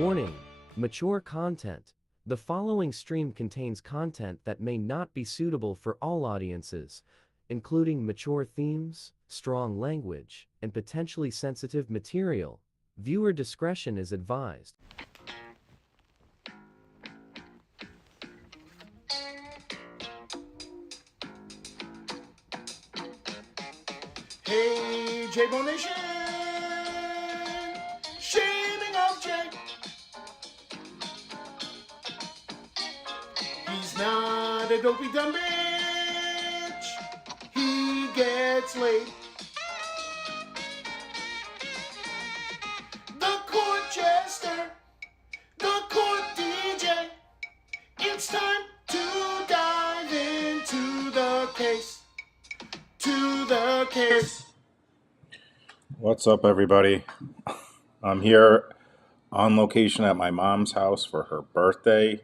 Warning: mature content. The following stream contains content that may not be suitable for all audiences, including mature themes, strong language, and potentially sensitive material. Viewer discretion is advised. Hey, J-Bone Nation! Shaming of Jay. He's not a dopey dumb bitch. He gets laid. The court jester, the court DJ. It's time to dive into the case. To the case. What's up, everybody? I'm here on location at my mom's house for her birthday.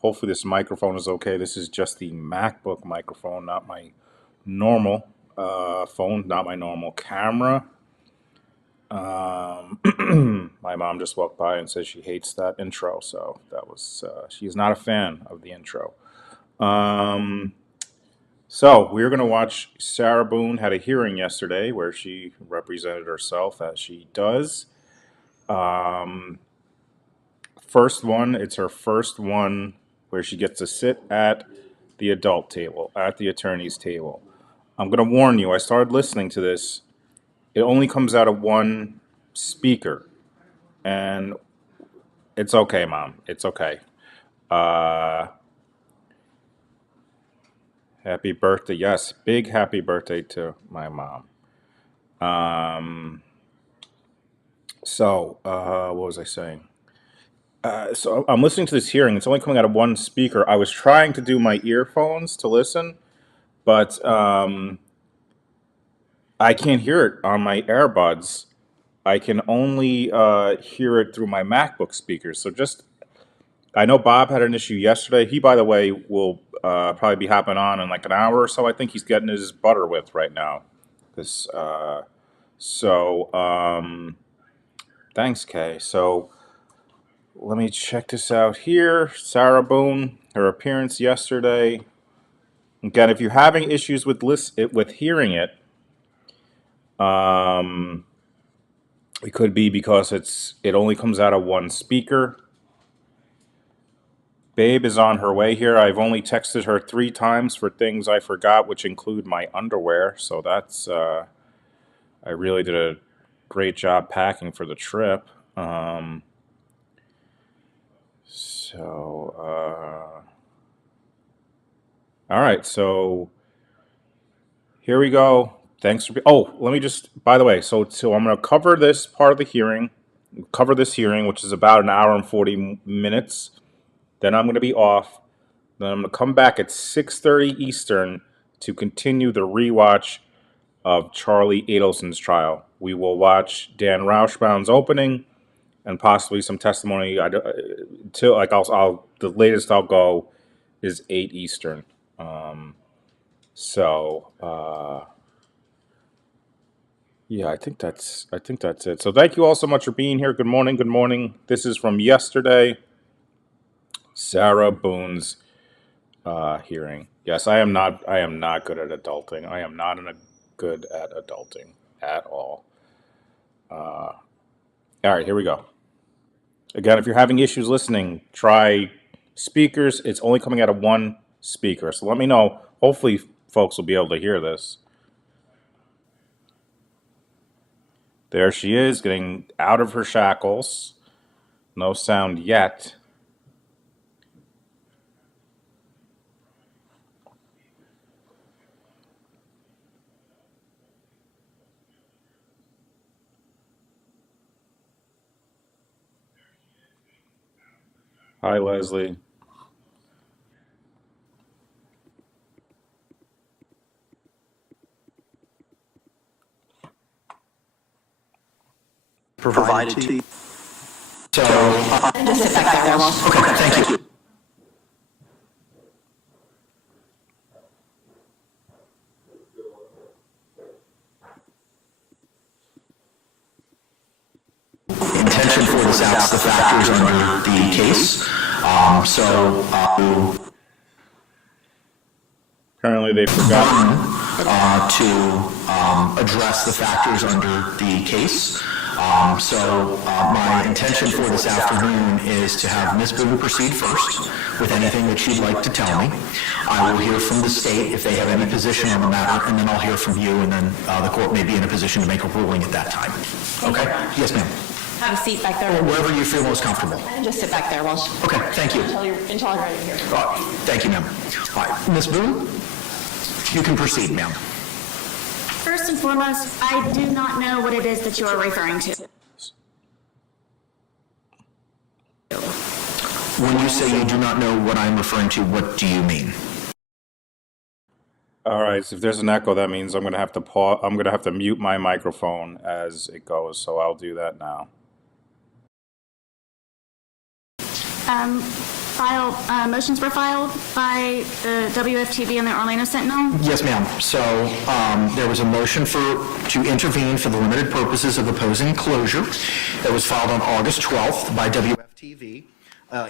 Hopefully this microphone is okay. This is just the MacBook microphone, not my normal phone, not my normal camera. My mom just walked by and said she hates that intro, so that was she's not a fan of the intro. So we're going to watch. Sarah Boone had a hearing yesterday where she represented herself as she does. First one, it's her first one where she gets to sit at the adult table, at the attorney's table. I'm going to warn you, I started listening to this. It only comes out of one speaker. And it's okay, Mom. It's okay. Happy birthday. Yes, big happy birthday to my mom. What was I saying? So I'm listening to this hearing. It's only coming out of one speaker. I was trying to do my earphones to listen, but I can't hear it on my AirBuds. I can only hear it through my MacBook speakers. So I know Bob had an issue yesterday. He, by the way, will probably be hopping on in like an hour or so. I think he's getting his butter with right now. Thanks, Kay. So let me check this out here. Sarah Boone, her appearance yesterday. Again, if you're having issues with hearing it, it could be because it only comes out of one speaker. Babe is on her way here. I've only texted her 3 times for things I forgot, which include my underwear. So that's I really did a great job packing for the trip. All right, so here we go. Thanks for. Let me just. By the way, so I'm going to cover this part of the hearing. Cover this hearing, which is about an hour and 40 minutes. Then I'm going to be off. Then I'm going to come back at 6:30 Eastern to continue the rewatch of Charlie Adelson's trial. We will watch Dan Rauschbaum's opening and possibly some testimony. The latest I'll go is 8 Eastern. Yeah, I think that's it. So thank you all so much for being here. Good morning. Good morning. This is from yesterday. Sarah Boone's hearing. Yes, I am not good at adulting. I am not good at adulting at all. All right, here we go. Again, if you're having issues listening, try speakers. It's only coming out of one speaker. So let me know. Hopefully, folks will be able to hear this. There she is, getting out of her shackles. No sound yet. Hi, Leslie. Provided to you. So, just a second, almost. Okay, thank you. intention for this out the factors under the case. Apparently they forgot. To address the factors under the case. My intention for this afternoon is to have Ms. Boone proceed first with anything that she'd like to tell me. I will hear from the state if they have any position on the matter, and then I'll hear from you, and then the court may be in a position to make a ruling at that time. Okay? Yes, ma'am. Have a seat back there. Or wherever you feel most comfortable. Just sit back there while Okay, thank you. until I'm ready here. Thank you, ma'am. All right, Ms. Boone, you can proceed, ma'am. First and foremost, I do not know what it is that you are referring to. When you say you do not know what I'm referring to, what do you mean? All right, so if there's an echo, that means I'm going to have to pause. I'm going to have to mute my microphone as it goes, so I'll do that now. Motions were filed by the WFTV and the Orlando Sentinel. Yes, ma'am. So there was a motion to intervene for the limited purposes of opposing closure that was filed on August 12th by WFTV.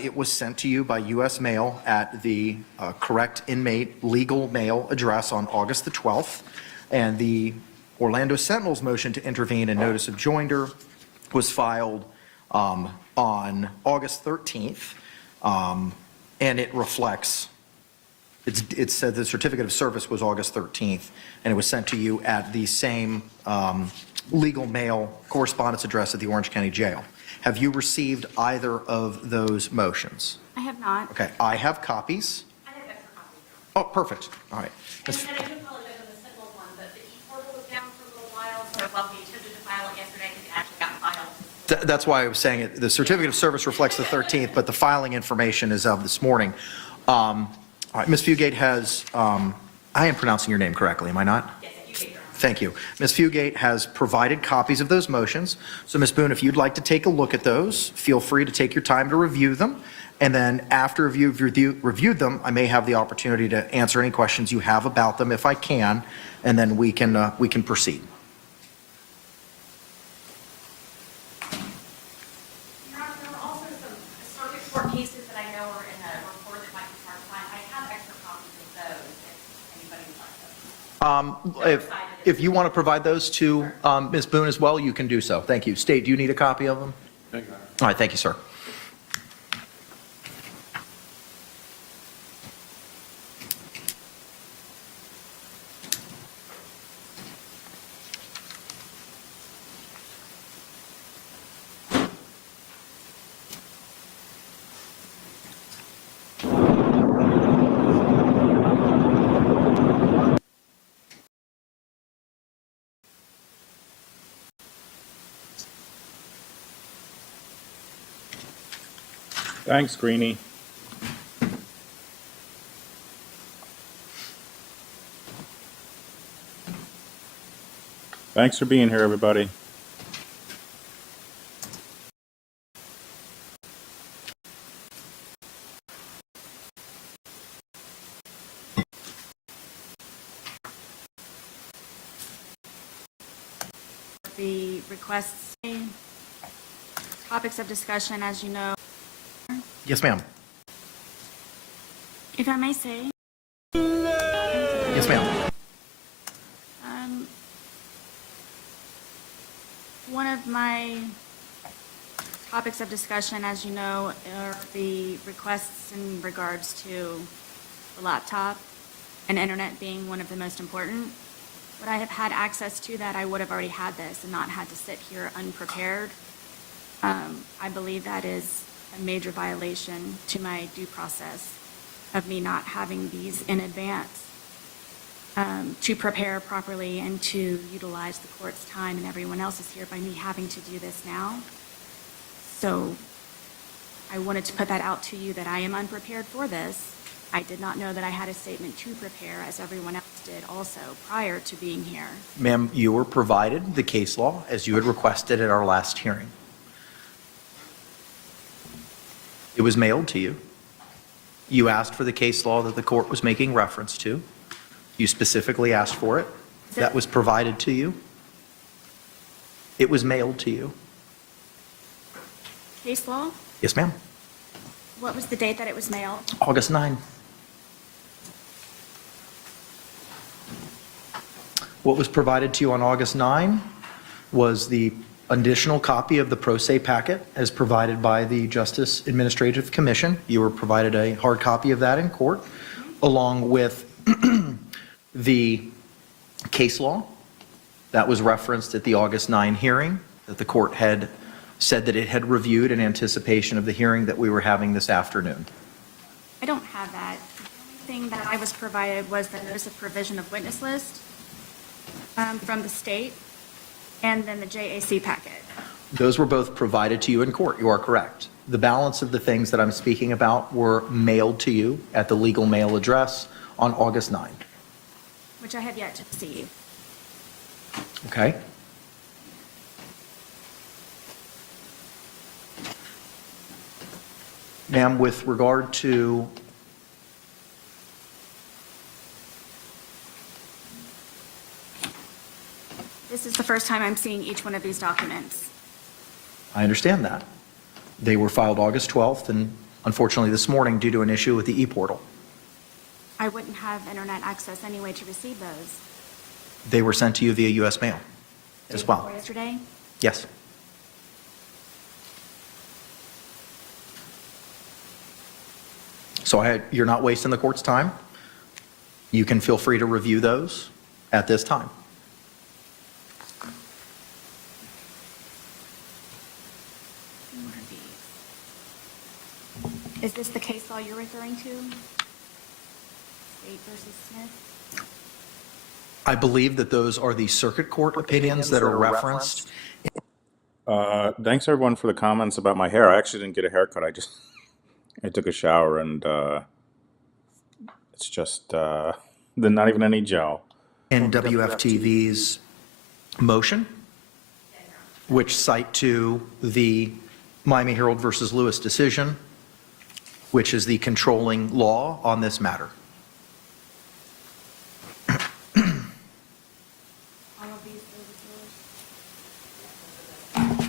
It was sent to you by U.S. mail at the correct inmate legal mail address on August the 12th. And the Orlando Sentinel's motion to intervene and notice of joinder was filed on August 13th. And it reflects, it said the certificate of service was August 13th, and it was sent to you at the same legal mail correspondence address at the Orange County Jail. Have you received either of those motions? I have not. Okay, I have copies. I have extra copies. Oh, perfect. All right. And I do apologize on the Sentinel one, but the e-portal was down for a little while, so while we attempted to file it yesterday, it actually got filed. That's why I was saying it. The certificate of service reflects the 13th, but the filing information is of this morning. All right, Ms. Fugate has, I am pronouncing your name correctly, am I not? Yes, you take your own. Thank you. Ms. Fugate has provided copies of those motions. So Ms. Boone, if you'd like to take a look at those, feel free to take your time to review them. And then after you've reviewed them, I may have the opportunity to answer any questions you have about them if I can, and then we can proceed. Your Honor, there were also some circuit court cases that I know are in a report that might be hard to find. I have extra copies of those if anybody would like those. If you want to provide those to Ms. Boone as well, you can do so. Thank you. State, do you need a copy of them? Thank you. All right, thank you, sir. Thanks, Greenie. Thanks for being here, everybody. The requests, topics of discussion, as you know. Yes, ma'am. If I may say, Yes, ma'am. one of my topics of discussion, as you know, are the requests in regards to the laptop and internet being one of the most important. Would I have had access to that, I would have already had this and not had to sit here unprepared. I believe that is a major violation to my due process of me not having these in advance to prepare properly and to utilize the court's time and everyone else's here by me having to do this now. So I wanted to put that out to you that I am unprepared for this. I did not know that I had a statement to prepare, as everyone else did also prior to being here. Ma'am, you were provided the case law as you had requested at our last hearing. It was mailed to you. You asked for the case law that the court was making reference to. You specifically asked for it. That was provided to you. It was mailed to you. case law? Yes, ma'am. What was the date that it was mailed? August 9. What was provided to you on August 9 was the additional copy of the pro se packet as provided by the Justice Administrative Commission. You were provided a hard copy of that in court, along with the case law that was referenced at the August 9 hearing that the court had said that it had reviewed in anticipation of the hearing that we were having this afternoon. I don't have that. The only thing that I was provided was the notice of provision of witness list from the state, and then the JAC packet. Those were both provided to you in court. You are correct. The balance of the things that I'm speaking about were mailed to you at the legal mail address on August 9. Which I have yet to receive. Okay? Ma'am, with regard to This is the first time I'm seeing each one of these documents. I understand that. They were filed August 12th, and unfortunately this morning, due to an issue with the e-portal, I wouldn't have internet access anyway to receive those. they were sent to you via U.S. mail as Day well. before yesterday? Yes. So you're not wasting the court's time. You can feel free to review those at this time. What are these? Is this the case law you're referring to? State versus Smith? I believe that those are the circuit court opinions that are referenced. Thanks everyone for the comments about my hair. I actually didn't get a haircut. I took a shower and it's just not even any gel. In WFTV's motion, which cite to the Miami Herald versus Lewis decision, which is the controlling law on this matter. All of these, those are yours?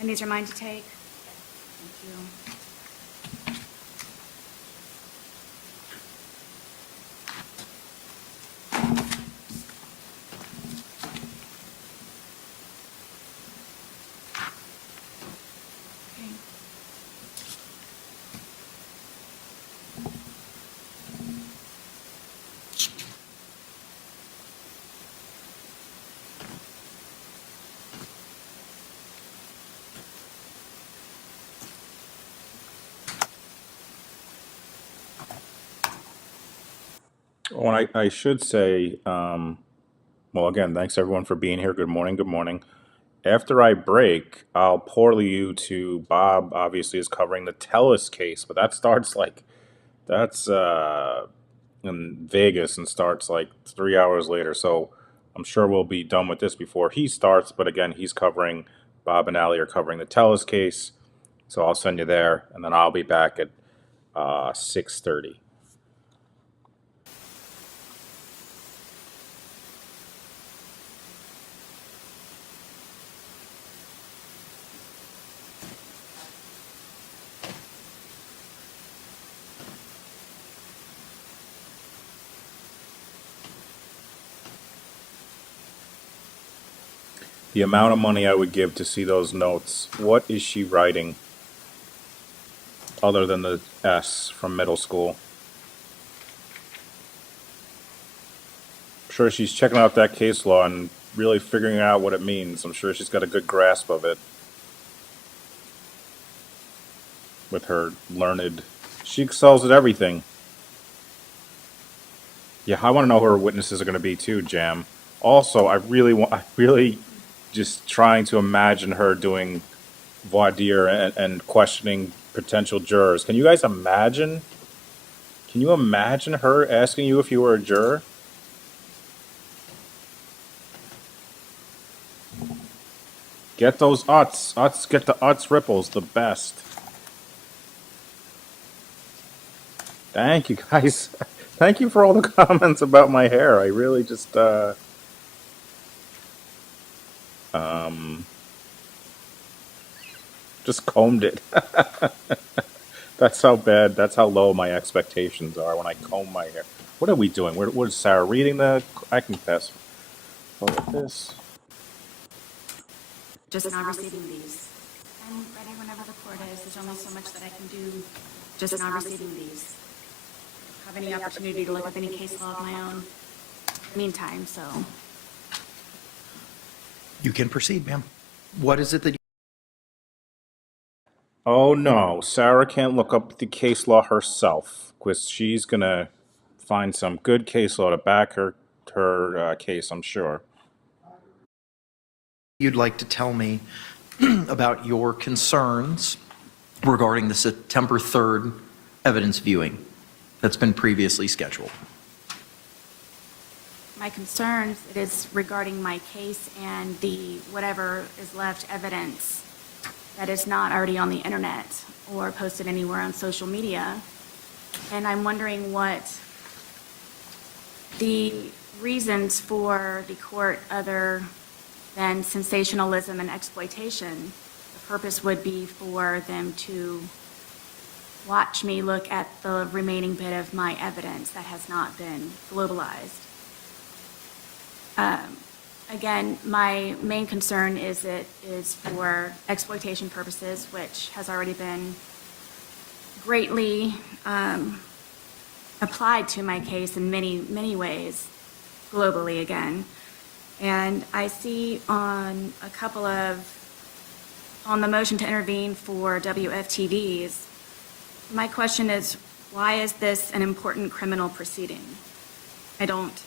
And these are mine to take? Thank you. Okay. Oh, and I should say, well, again, thanks everyone for being here. Good morning. Good morning. After I break, I'll pour you to Bob. Obviously, is covering the Telus case, but that starts that's in Vegas and starts like 3 hours later. So I'm sure we'll be done with this before he starts. But again, Bob and Allie are covering the Telus case. So I'll send you there, and then I'll be back at 6:30. The amount of money I would give to see those notes. What is she writing other than the S from middle school? I'm sure she's checking out that case law and really figuring out what it means. I'm sure she's got a good grasp of it. With her learned, she excels at everything. Yeah, I want to know who her witnesses are going to be too, Jam. Also, I really just trying to imagine her doing voir dire and questioning potential jurors. Can you guys imagine? Can you imagine her asking you if you were a juror? Get those Utz. Get the Utz ripples, the best. Thank you guys. Thank you for all the comments about my hair. I really just, just combed it. That's how bad, that's how low my expectations are when I comb my hair. What are we doing? What is Sarah reading the, I can pass forward this. Just now receiving these. I'm ready whenever the court is. There's only so much that I can do just now receiving these. Have any opportunity to look up any case law of my own meantime, so. You can proceed, ma'am. What is it that you? Oh no, Sarah can't look up the case law herself, because she's gonna find some good case law to back her case, I'm sure. You'd like to tell me about your concerns regarding the September 3rd evidence viewing that's been previously scheduled? My concerns, it is regarding my case and the whatever is left evidence that is not already on the internet or posted anywhere on social media. And I'm wondering what the reasons for the court other than sensationalism and exploitation. The purpose would be for them to watch me look at the remaining bit of my evidence that has not been globalized. Again, my main concern is it is for exploitation purposes, which has already been greatly applied to my case in many, many ways, globally again. And I see on on the motion to intervene for WFTVs, my question is, why is this an important criminal proceeding? I don't.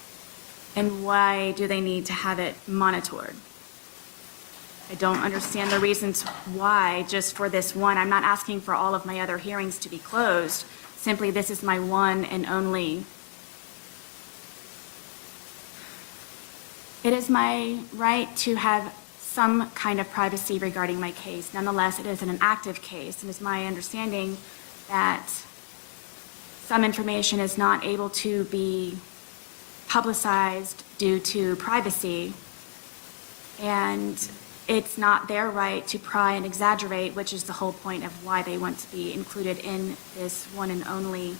And why do they need to have it monitored? I don't understand the reasons why, just for this one. I'm not asking for all of my other hearings to be closed. Simply, this is my one and only. It is my right to have some kind of privacy regarding my case. Nonetheless, it is an active case, and it's my understanding that some information is not able to be publicized due to privacy, and it's not their right to pry and exaggerate, which is the whole point of why they want to be included in this one and only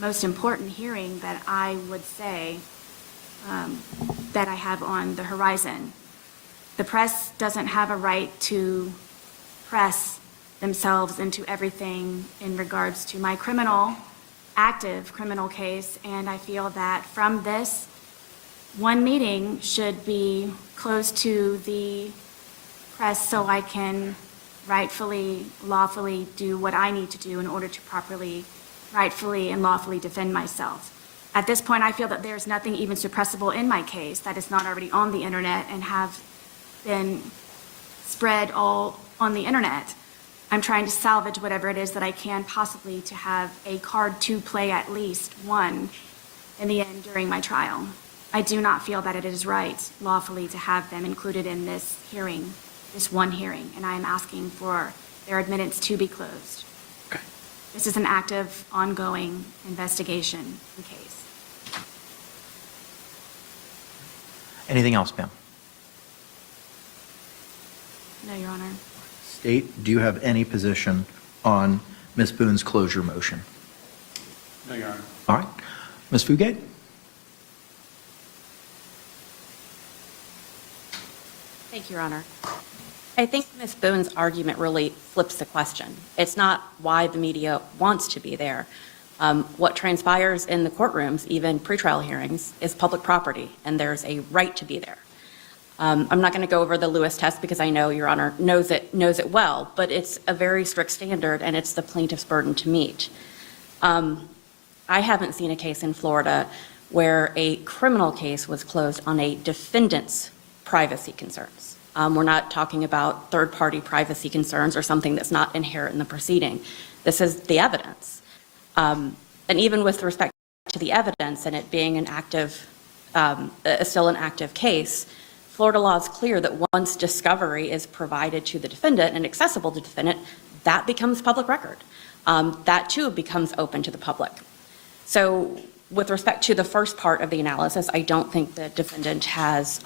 most important hearing that I would say that I have on the horizon. The press doesn't have a right to press themselves into everything in regards to my active criminal case, and I feel that from this, one meeting should be closed to the press so I can rightfully, lawfully do what I need to do in order to properly, rightfully, and lawfully defend myself. At this point, I feel that there's nothing even suppressible in my case that is not already on the internet and have been spread all on the internet. I'm trying to salvage whatever it is that I can possibly to have a card to play at least one in the end during my trial. I do not feel that it is right lawfully to have them included in this hearing, this one hearing, and I am asking for their admittance to be closed. Okay. This is an active, ongoing investigation and case. Anything else, ma'am? No, Your Honor. State, do you have any position on Ms. Boone's closure motion? No, Your Honor. All right. Ms. Fugate? Thank you, Your Honor. I think Ms. Boone's argument really flips the question. It's not why the media wants to be there. What transpires in the courtrooms, even pretrial hearings, is public property, and there's a right to be there. I'm not going to go over the Lewis test because I know Your Honor knows it well, but it's a very strict standard, and it's the plaintiff's burden to meet. I haven't seen a case in Florida where a criminal case was closed on a defendant's privacy concerns. We're not talking about third-party privacy concerns or something that's not inherent in the proceeding. This is the evidence. And even with respect to the evidence and it being an active, still an active case, Florida law is clear that once discovery is provided to the defendant and accessible to the defendant, that becomes public record. That too becomes open to the public. So with respect to the first part of the analysis, I don't think the defendant has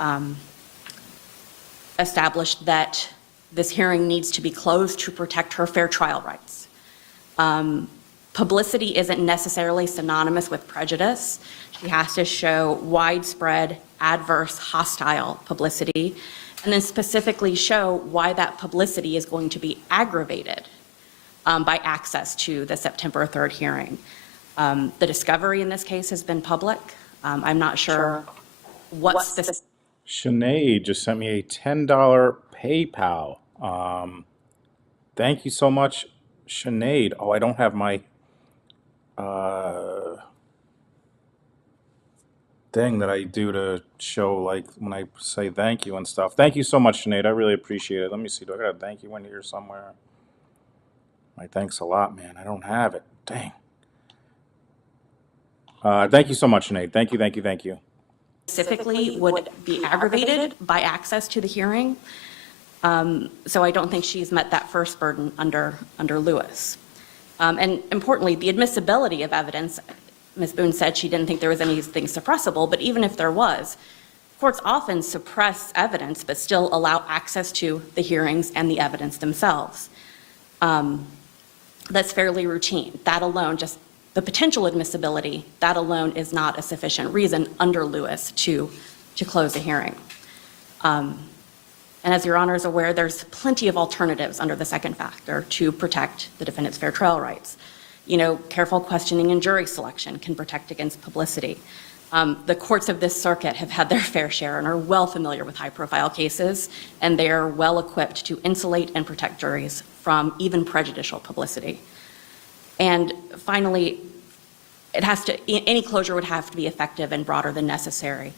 established that this hearing needs to be closed to protect her fair trial rights. Publicity isn't necessarily synonymous with prejudice. She has to show widespread, adverse, hostile publicity, and then specifically show why that publicity is going to be aggravated by access to the September 3rd hearing. The discovery in this case has been public. I'm not sure what specific. Sinead just sent me a $10 PayPal. Thank you so much, Sinead. Oh, I don't have my thing that I do to show, like, when I say thank you and stuff. Thank you so much, Sinead. I really appreciate it. Let me see. Do I got a thank you in here somewhere? My thanks a lot, man. I don't have it. Dang. Thank you so much, Sinead. Thank you, thank you, thank you. Specifically would be aggravated by access to the hearing. So I don't think she's met that first burden under Lewis. And importantly, the admissibility of evidence, Ms. Boone said she didn't think there was anything suppressible, but even if there was, courts often suppress evidence but still allow access to the hearings and the evidence themselves. That's fairly routine. That alone, just the potential admissibility, that alone is not a sufficient reason under Lewis to close a hearing. And as Your Honor is aware, there's plenty of alternatives under the second factor to protect the defendant's fair trial rights. You know, careful questioning and jury selection can protect against publicity. The courts of this circuit have had their fair share and are well familiar with high-profile cases, and they are well equipped to insulate and protect juries from even prejudicial publicity. And finally, any closure would have to be effective and broader than necessary.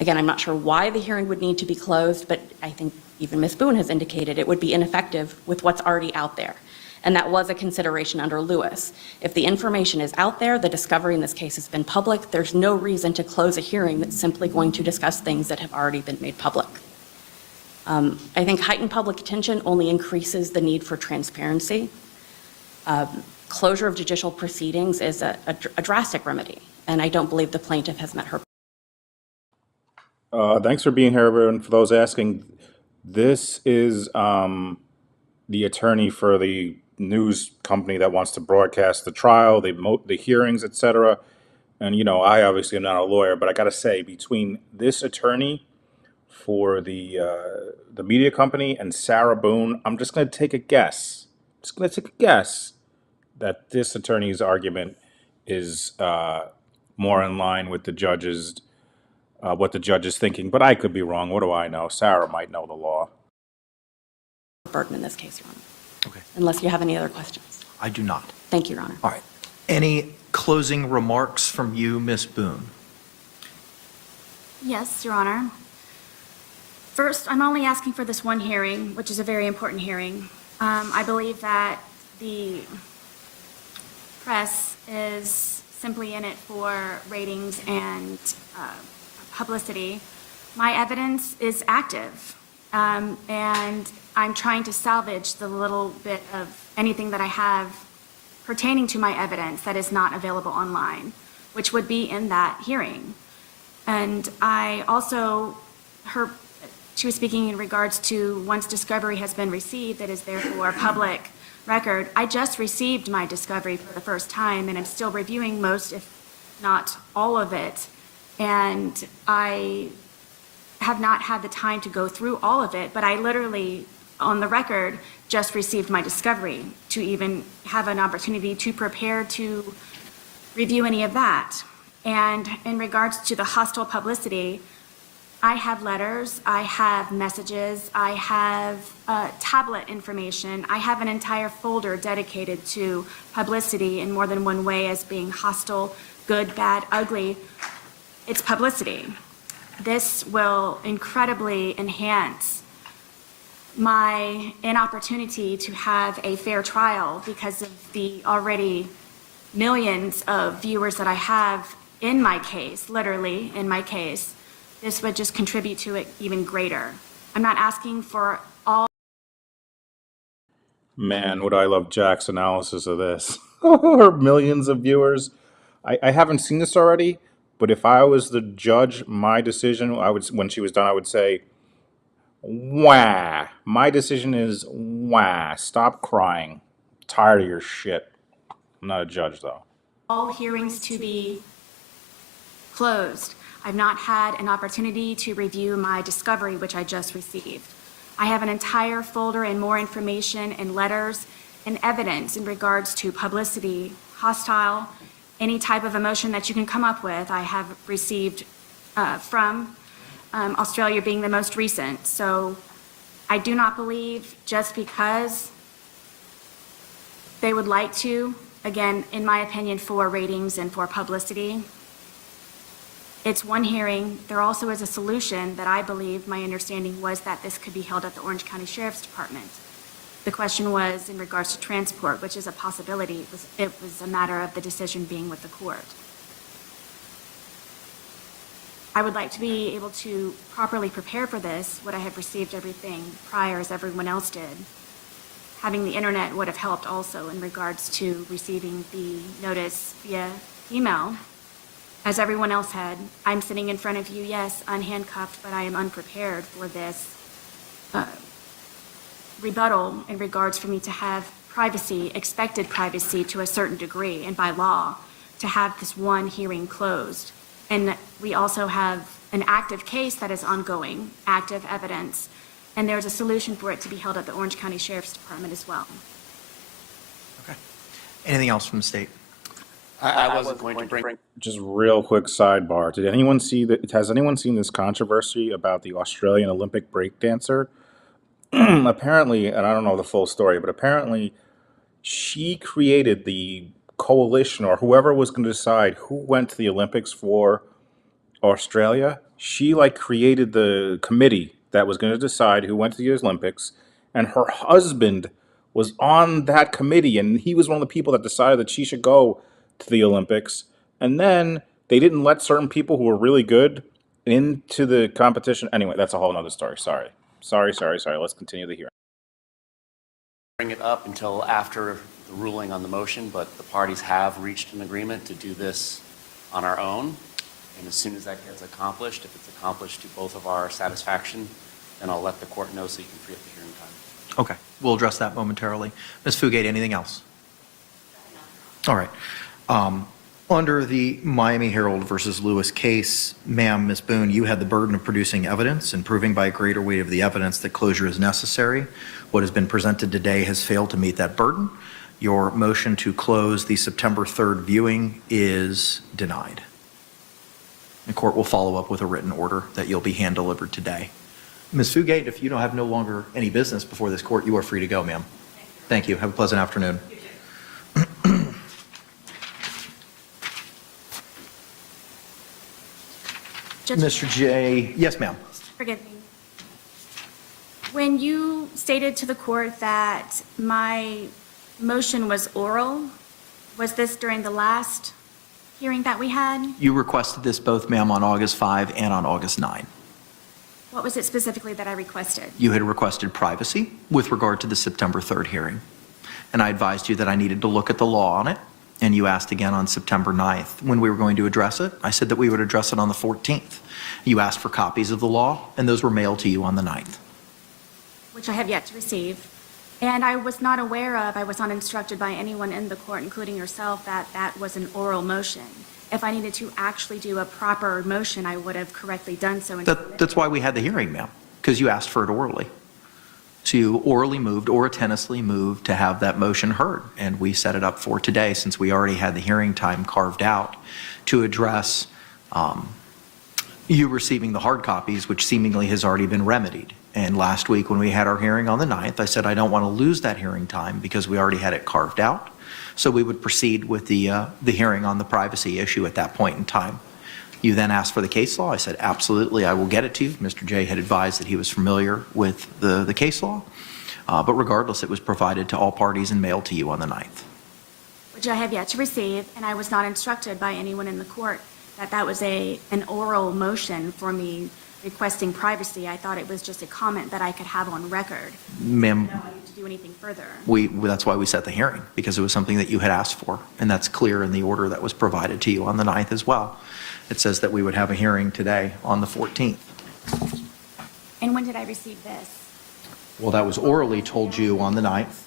Again, I'm not sure why the hearing would need to be closed, but I think even Ms. Boone has indicated it would be ineffective with what's already out there. And that was a consideration under Lewis. If the information is out there, the discovery in this case has been public, there's no reason to close a hearing that's simply going to discuss things that have already been made public. I think heightened public attention only increases the need for transparency. Closure of judicial proceedings is a drastic remedy, and I don't believe the plaintiff has met her. Thanks for being here, everyone. For those asking, this is the attorney for the news company that wants to broadcast the trial, the hearings, etc. And, you know, I obviously am not a lawyer, but I got to say, between this attorney for the media company and Sarah Boone, I'm just going to take a guess. That this attorney's argument is more in line with the judge's, what the judge is thinking. But I could be wrong. What do I know? Sarah might know the law. Burden in this case, Your Honor. Okay. Unless you have any other questions. I do not. Thank you, Your Honor. All right. Any closing remarks from you, Ms. Boone? Yes, Your Honor. First, I'm only asking for this one hearing, which is a very important hearing. I believe that the press is simply in it for ratings and publicity. My evidence is active, and I'm trying to salvage the little bit of anything that I have pertaining to my evidence that is not available online, which would be in that hearing. And I also heard, she was speaking in regards to once discovery has been received, that is therefore public record. I just received my discovery for the first time, and I'm still reviewing most, if not all of it. And I have not had the time to go through all of it, but I literally, on the record, just received my discovery to even have an opportunity to prepare to review any of that. And in regards to the hostile publicity, I have letters, I have messages, I have tablet information, I have an entire folder dedicated to publicity in more than one way as being hostile, good, bad, ugly. It's publicity. This will incredibly enhance my inopportunity to have a fair trial because of the already millions of viewers that I have in my case, literally in my case. This would just contribute to it even greater. I'm not asking for all. Man, would I love Jack's analysis of this. Her millions of viewers. I haven't seen this already, but if I was the judge, my decision, when she was done, I would say, Wah. My decision is wah. Stop crying. Tired of your shit. I'm not a judge, though. All hearings to be closed. I've not had an opportunity to review my discovery, which I just received. I have an entire folder and more information and letters and evidence in regards to publicity, hostile, any type of emotion that you can come up with. I have received from Australia being the most recent. So I do not believe just because they would like to, again, in my opinion, for ratings and for publicity. It's one hearing. There also is a solution that I believe, my understanding was that this could be held at the Orange County Sheriff's Department. The question was in regards to transport, which is a possibility. It was a matter of the decision being with the court. I would like to be able to properly prepare for this. Would I have received everything prior as everyone else did? Having the internet would have helped also in regards to receiving the notice via email, as everyone else had. I'm sitting in front of you, yes, unhandcuffed, but I am unprepared for this rebuttal in regards for me to have privacy, expected privacy to a certain degree, and by law, to have this one hearing closed. And we also have an active case that is ongoing, active evidence, and there's a solution for it to be held at the Orange County Sheriff's Department as well. Okay. Anything else from the state? I wasn't going to bring. Just real quick sidebar. Did anyone see that? Has anyone seen this controversy about the Australian Olympic breakdancer? Apparently, and I don't know the full story, but apparently she created the coalition, or whoever was going to decide who went to the Olympics for Australia. She created the committee that was going to decide who went to the Olympics, and her husband was on that committee, and he was one of the people that decided that she should go to the Olympics. And then they didn't let certain people who were really good into the competition. Anyway, that's a whole nother story. Sorry. Let's continue the hearing. Bring it up until after the ruling on the motion, but the parties have reached an agreement to do this on our own. And as soon as that gets accomplished, if it's accomplished to both of our satisfaction, then I'll let the court know so you can free up the hearing time. Okay, we'll address that momentarily. Ms. Fugate, anything else? All right. Under the Miami Herald versus Lewis case, ma'am, Ms. Boone, you had the burden of producing evidence and proving by a greater weight of the evidence that closure is necessary. What has been presented today has failed to meet that burden. Your motion to close the September 3rd viewing is denied. The court will follow up with a written order that you'll be hand-delivered today. Ms. Fugate, if you don't have no longer any business before this court, you are free to go, ma'am. Thank you. Have a pleasant afternoon. Mr. J. Yes, ma'am. Forgive me. When you stated to the court that my motion was oral, was this during the last hearing that we had? You requested this both, ma'am, on August 5 and on August 9. What was it specifically that I requested? You had requested privacy with regard to the September 3rd hearing. And I advised you that I needed to look at the law on it. And you asked again on September 9th when we were going to address it. I said that we would address it on the 14th. You asked for copies of the law, and those were mailed to you on the 9th. Which I have yet to receive. And I was not aware of, I was not instructed by anyone in the court, including yourself, that that was an oral motion. If I needed to actually do a proper motion, I would have correctly done so. That's why we had the hearing, ma'am, because you asked for it orally. So you orally moved or attentiously moved to have that motion heard. And we set it up for today, since we already had the hearing time carved out, to address you receiving the hard copies, which seemingly has already been remedied. And last week when we had our hearing on the 9th, I said I don't want to lose that hearing time because we already had it carved out. So we would proceed with the hearing on the privacy issue at that point in time. You then asked for the case law. I said, absolutely, I will get it to you. Mr. J had advised that he was familiar with the case law. But regardless, it was provided to all parties and mailed to you on the 9th. Which I have yet to receive, and I was not instructed by anyone in the court that that was an oral motion for me requesting privacy. I thought it was just a comment that I could have on record. Ma'am, I don't need to do anything further. that's why we set the hearing, because it was something that you had asked for. And that's clear in the order that was provided to you on the 9th as well. It says that we would have a hearing today on the 14th. And when did I receive this? Well, that was orally told you on the 9th.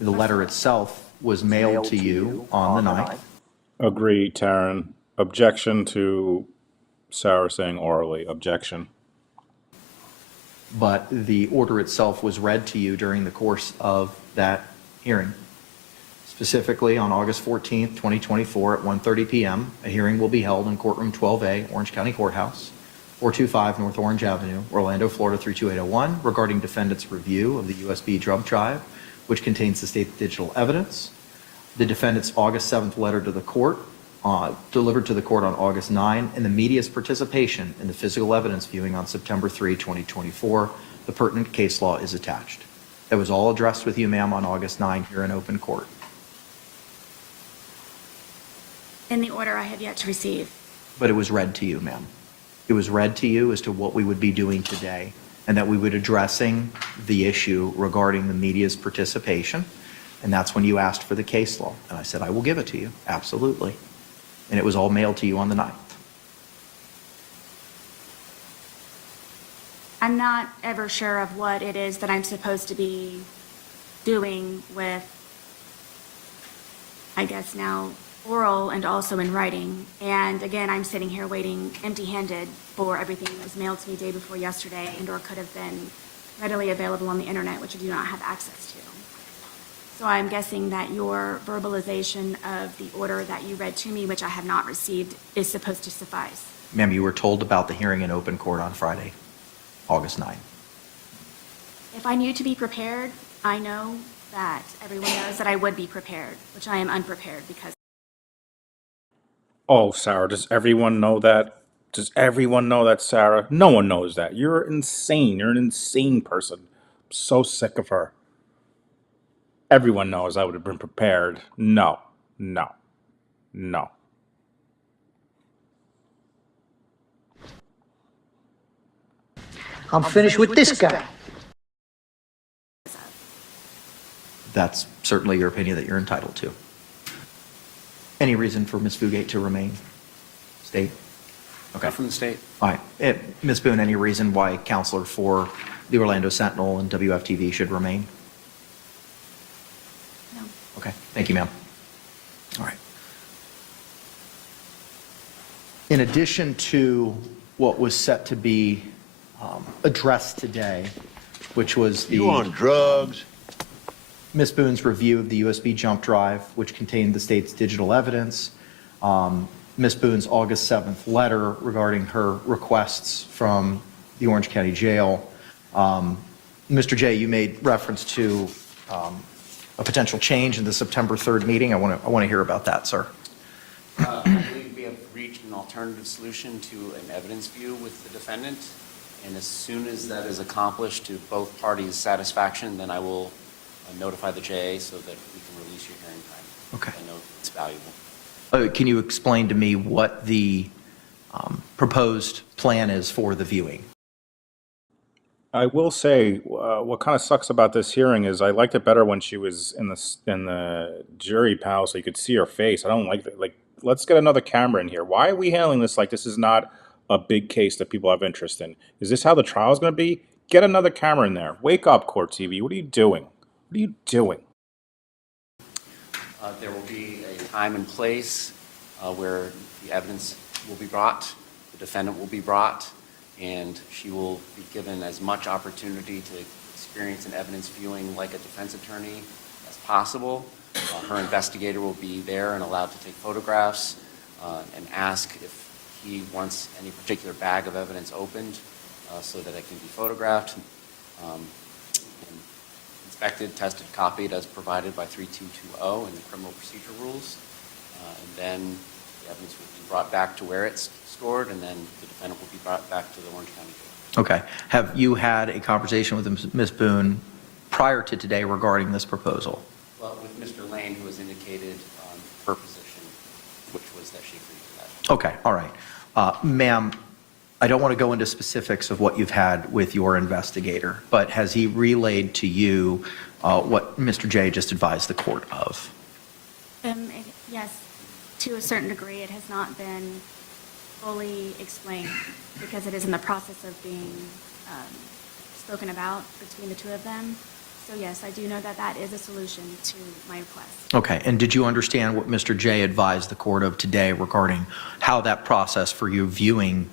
The letter itself was mailed to you on the 9th. Agree, Taryn. Objection to Sarah saying orally. Objection. But the order itself was read to you during the course of that hearing. Specifically, on August 14th, 2024, at 1:30 p.m., a hearing will be held in Courtroom 12A, Orange County Courthouse, 425 North Orange Avenue, Orlando, Florida 32801, regarding defendant's review of the USB drum drive, which contains the state's digital evidence. The defendant's August 7th letter to the court, delivered to the court on August 9, and the media's participation in the physical evidence viewing on September 3, 2024. The pertinent case law is attached. That was all addressed with you, ma'am, on August 9 here in open court. In the order I have yet to receive. But it was read to you, ma'am. It was read to you as to what we would be doing today, and that we would be addressing the issue regarding the media's participation. And that's when you asked for the case law. And I said, I will give it to you, absolutely. And it was all mailed to you on the 9th. I'm not ever sure of what it is that I'm supposed to be doing with, I guess now, oral and also in writing. And again, I'm sitting here waiting empty-handed for everything that was mailed to me day before yesterday and or could have been readily available on the internet, which I do not have access to. So I'm guessing that your verbalization of the order that you read to me, which I have not received, is supposed to suffice. Ma'am, you were told about the hearing in open court on Friday, August 9. If I knew to be prepared, I know that everyone knows that I would be prepared, which I am unprepared because. Oh, Sarah, does everyone know that? Does everyone know that, Sarah? No one knows that. You're insane. You're an insane person. I'm so sick of her. Everyone knows I would have been prepared. No, no, no. I'm finished with this guy. That's certainly your opinion that you're entitled to. Any reason for Ms. Fugate to remain? State? Okay. From the state. All right. Ms. Boone, any reason why counselor for the Orlando Sentinel and WFTV should remain? No. Okay. Thank you, ma'am. All right. In addition to what was set to be addressed today, which was You on the drugs? Ms. Boone's review of the USB jump drive, which contained the state's digital evidence, Ms. Boone's August 7th letter regarding her requests from the Orange County Jail. Mr. J, you made reference to a potential change in the September 3rd meeting. I want to hear about that, sir. I believe we have reached an alternative solution to an evidence view with the defendant. And as soon as that is accomplished to both parties' satisfaction, then I will notify the JA so that we can release your hearing time. Okay. I know it's valuable. Can you explain to me what the proposed plan is for the viewing? I will say, what kind of sucks about this hearing is I liked it better when she was in the jury panel, so you could see her face. I don't like that. Like, let's get another camera in here. Why are we handling this like this is not a big case that people have interest in? Is this how the trial is going to be? Get another camera in there. Wake up, Court TV. What are you doing? What are you doing? There will be a time and place where the evidence will be brought, the defendant will be brought, and she will be given as much opportunity to experience an evidence viewing like a defense attorney as possible. Her investigator will be there and allowed to take photographs and ask if he wants any particular bag of evidence opened so that it can be photographed, and inspected, tested, copied as provided by 3220 in the criminal procedure rules. And then the evidence will be brought back to where it's stored, and then the defendant will be brought back to the Orange County Jail. Okay. Have you had a conversation with Ms. Boone prior to today regarding this proposal? Well, with Mr. Lane, who has indicated her position, which was that she agreed to that. Okay, all right. Ma'am, I don't want to go into specifics of what you've had with your investigator, but has he relayed to you what Mr. J just advised the court of? Yes, to a certain degree. It has not been fully explained because it is in the process of being spoken about between the two of them. So yes, I do know that that is a solution to my request. Okay, and did you understand what Mr. J advised the court of today regarding how that process for you viewing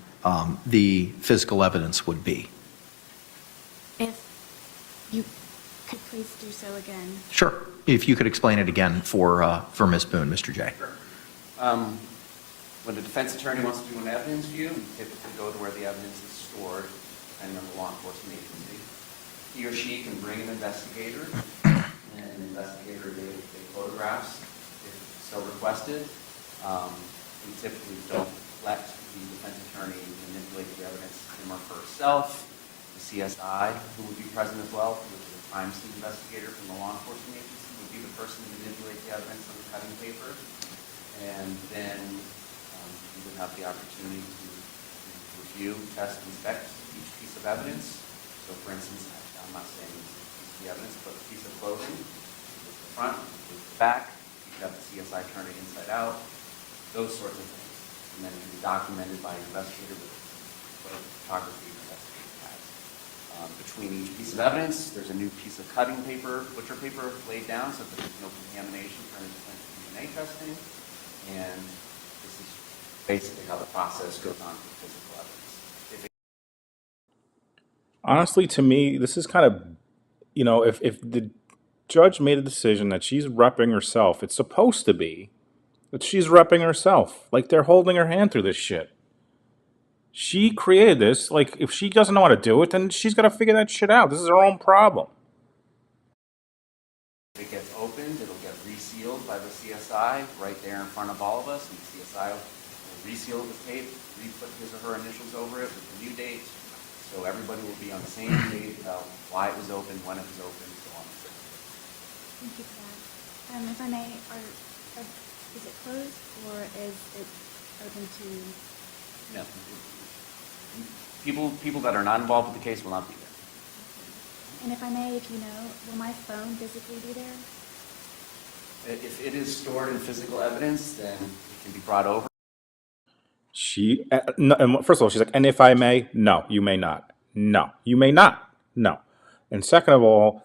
the physical evidence would be? If you could please do so again. Sure. If you could explain it again for Ms. Boone, Mr. J. When the defense attorney wants to do an evidence view, we typically go to where the evidence is stored, depending on the law enforcement agency. He or she can bring an investigator, and an investigator may take photographs if so requested. We typically don't let the defense attorney manipulate the evidence him or herself. The CSI, who would be present as well, which is a crime scene investigator from the law enforcement agency, would be the person to manipulate the evidence on the cutting paper. And then you would have the opportunity to review, test, inspect each piece of evidence. So for instance, I'm not saying this is a piece of the evidence, but a piece of clothing, with the front, with the back, you could have the CSI turn it inside out, those sorts of things. And then it can be documented by an investigator with photography and investigative tags. Between each piece of evidence, there's a new piece of cutting paper, butcher paper laid down so that there's no contamination for any potential DNA testing. And this is basically how the process goes on for physical evidence. Honestly, to me, this is kind of, if the judge made a decision that she's repping herself, it's supposed to be that she's repping herself. Like, they're holding her hand through this shit. She created this. Like, if she doesn't know how to do it, then she's got to figure that shit out. This is her own problem. If it gets opened, it'll get resealed by the CSI right there in front of all of us, and the CSI will reseal the tape, re-put his or her initials over it with the new date, so everybody will be on the same page about why it was opened, when it was opened, so on and so forth. Thank you for that. If I may, is it closed or is it open to? No. People that are not involved with the case will not be there. And if I may, if you know, will my phone physically be there? If it is stored in physical evidence, then it can be brought over. First of all, she's like, and if I may, no, you may not. No, you may not. No. And second of all,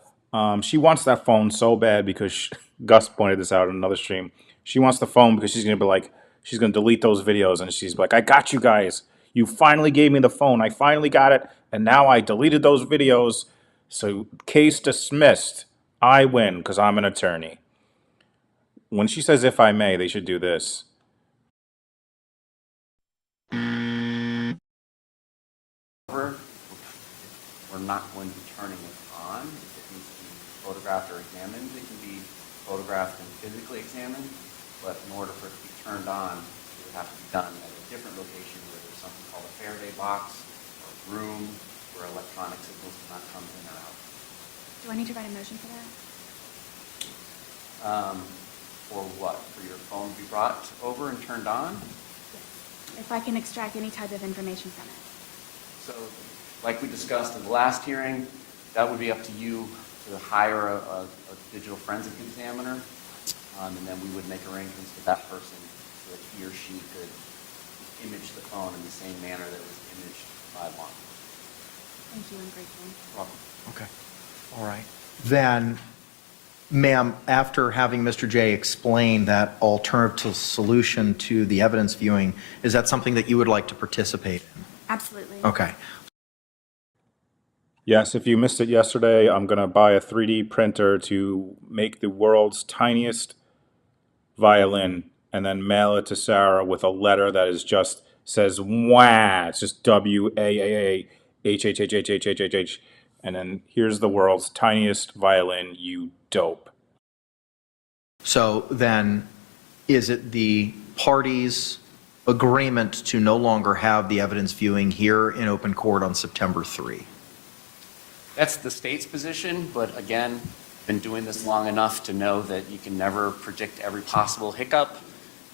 she wants that phone so bad because Gus pointed this out in another stream. She wants the phone because she's going to be like, she's going to delete those videos. And she's like, I got you guys. You finally gave me the phone. I finally got it. And now I deleted those videos. So case dismissed. I win because I'm an attorney. When she says, if I may, they should do this. We're not going to be turning it on. If it needs to be photographed or examined, it can be photographed and physically examined. But in order for it to be turned on, it would have to be done at a different location where there's something called a Faraday box or room where electronic signals cannot come in or out. Do I need to write a motion for that? For what? For your phone to be brought over and turned on? Yes. If I can extract any type of information from it. So, like we discussed in the last hearing, that would be up to you to hire a digital forensic examiner, and then we would make arrangements with that person so that he or she could image the phone in the same manner that it was imaged by law enforcement. Thank you, I'm grateful. Welcome. Okay. All right. Then, ma'am, after having Mr. J explain that alternative solution to the evidence viewing, is that something that you would like to participate in? Absolutely. Okay. Yes, if you missed it yesterday, I'm going to buy a 3D printer to make the world's tiniest violin and then mail it to Sarah with a letter that is just says wah. It's just WAAAHHHHHHH. And then here's the world's tiniest violin, you dope. So then, is it the parties' agreement to no longer have the evidence viewing here in open court on September 3? That's the state's position, but again, been doing this long enough to know that you can never predict every possible hiccup.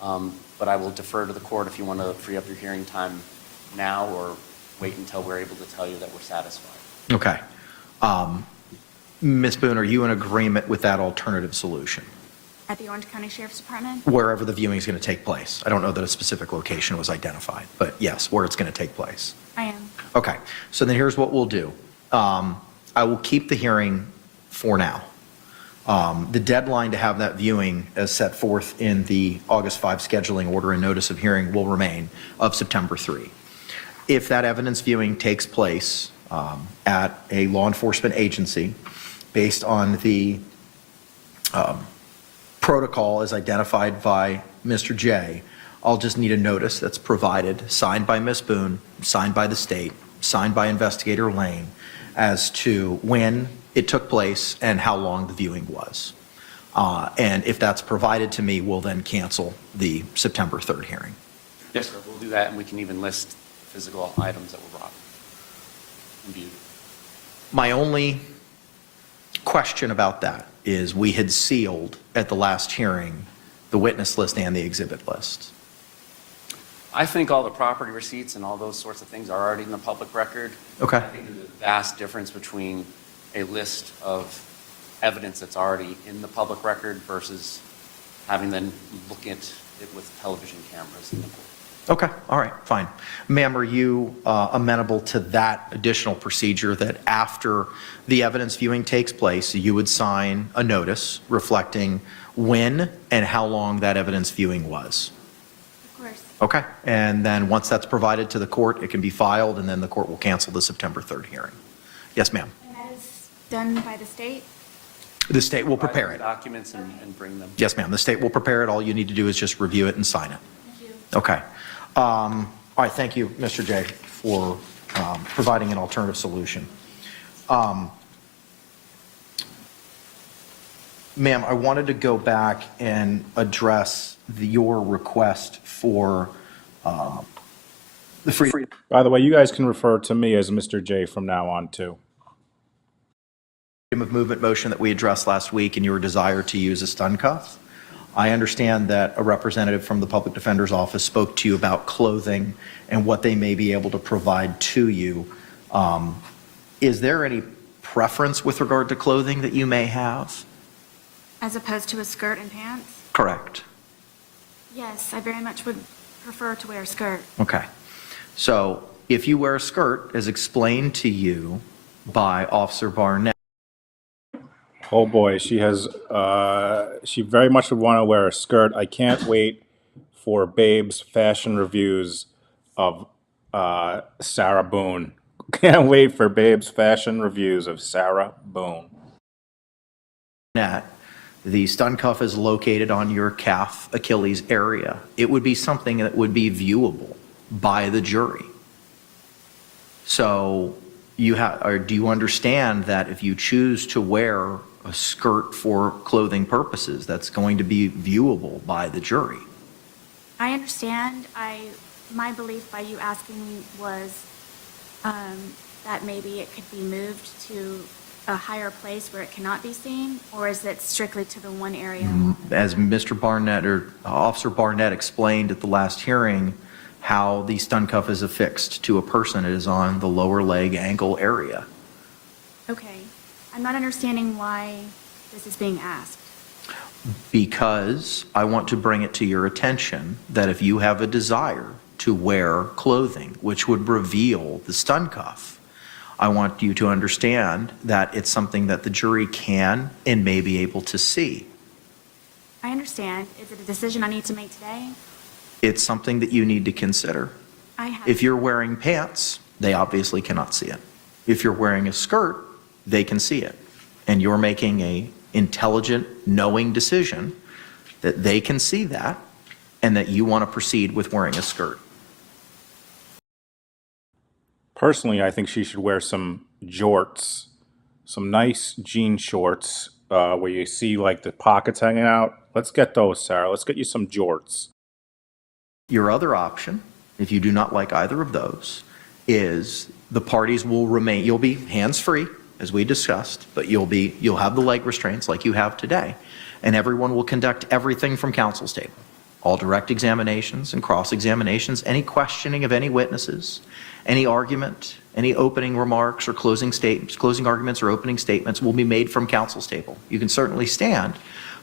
But I will defer to the court if you want to free up your hearing time now or wait until we're able to tell you that we're satisfied. Okay. Ms. Boone, are you in agreement with that alternative solution? At the Orange County Sheriff's Department? Wherever the viewing is going to take place. I don't know that a specific location was identified, but yes, where it's going to take place. I am. Okay, so then here's what we'll do. I will keep the hearing for now. The deadline to have that viewing as set forth in the August 5 scheduling order and notice of hearing will remain of September 3. If that evidence viewing takes place at a law enforcement agency based on the protocol as identified by Mr. J, I'll just need a notice that's provided, signed by Ms. Boone, signed by the state, signed by Investigator Lane, as to when it took place and how long the viewing was. And if that's provided to me, we'll then cancel the September 3rd hearing. Yes, sir, we'll do that, and we can even list physical items that were brought and viewed. My only question about that is we had sealed at the last hearing the witness list and the exhibit list. I think all the property receipts and all those sorts of things are already in the public record. Okay. I think there's a vast difference between a list of evidence that's already in the public record versus having them look at it with television cameras in the court. Okay, all right, fine. Ma'am, are you amenable to that additional procedure that after the evidence viewing takes place, you would sign a notice reflecting when and how long that evidence viewing was? Of course. Okay, and then once that's provided to the court, it can be filed, and then the court will cancel the September 3rd hearing. Yes, ma'am. And that is done by the state? The state will prepare it. Documents and bring them. Yes, ma'am, the state will prepare it. All you need to do is just review it and sign it. Thank you. Okay. All right, thank you, Mr. J, for providing an alternative solution. Ma'am, I wanted to go back and address your request for the freedom By the way, you guys can refer to me as Mr. J from now on, too. of movement motion that we addressed last week and your desire to use a stun cuff. I understand that a representative from the Public Defender's Office spoke to you about clothing and what they may be able to provide to you. Is there any preference with regard to clothing that you may have? As opposed to a skirt and pants? Correct. Yes, I very much would prefer to wear a skirt. Okay. So if you wear a skirt, as explained to you by Officer Barnett, Oh boy, she has, she very much would want to wear a skirt. I can't wait for Babe's fashion reviews of Sarah Boone. Can't wait for Babe's fashion reviews of Sarah Boone. the stun cuff is located on your calf Achilles area. It would be something that would be viewable by the jury. So you do you understand that if you choose to wear a skirt for clothing purposes, that's going to be viewable by the jury? I understand. My belief by you asking me was that maybe it could be moved to a higher place where it cannot be seen, or is it strictly to the one area? As Mr. Barnett or Officer Barnett explained at the last hearing, how the stun cuff is affixed to a person, it is on the lower leg ankle area. Okay. I'm not understanding why this is being asked. Because I want to bring it to your attention that if you have a desire to wear clothing which would reveal the stun cuff, I want you to understand that it's something that the jury can and may be able to see. I understand. Is it a decision I need to make today? It's something that you need to consider. I have. If you're wearing pants, they obviously cannot see it. If you're wearing a skirt, they can see it. And you're making an intelligent, knowing decision that they can see that and that you want to proceed with wearing a skirt. Personally, I think she should wear some jorts, some nice jean shorts where you see like the pockets hanging out. Let's get those, Sarah. Let's get you some jorts. Your other option, if you do not like either of those, is the parties will remain, you'll be hands-free, as we discussed, but you'll have the leg restraints like you have today, and everyone will conduct everything from counsel's table. All direct examinations and cross-examinations, any questioning of any witnesses, any argument, any opening remarks or closing arguments or opening statements will be made from counsel's table. You can certainly stand,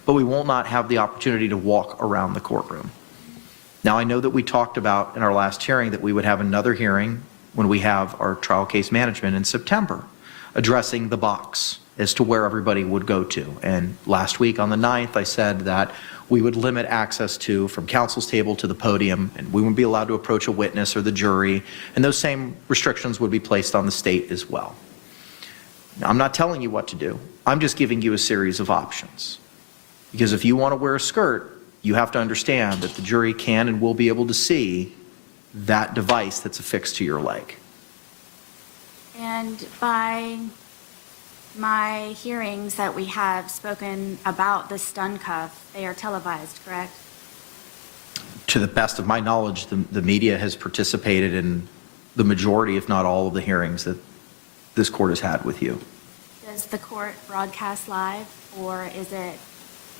but we will not have the opportunity to walk around the courtroom. Now, I know that we talked about in our last hearing that we would have another hearing when we have our trial case management in September. addressing the box as to where everybody would go to. And last week on the 9th, I said that we would limit access to, from counsel's table to the podium, and we wouldn't be allowed to approach a witness or the jury, and those same restrictions would be placed on the state as well. Now, I'm not telling you what to do. I'm just giving you a series of options. Because if you want to wear a skirt, you have to understand that the jury can and will be able to see that device that's affixed to your leg. And by my hearings that we have spoken about the stun cuff, they are televised, correct? To the best of my knowledge, the media has participated in the majority, if not all, of the hearings that this court has had with you. Does the court broadcast live, or is it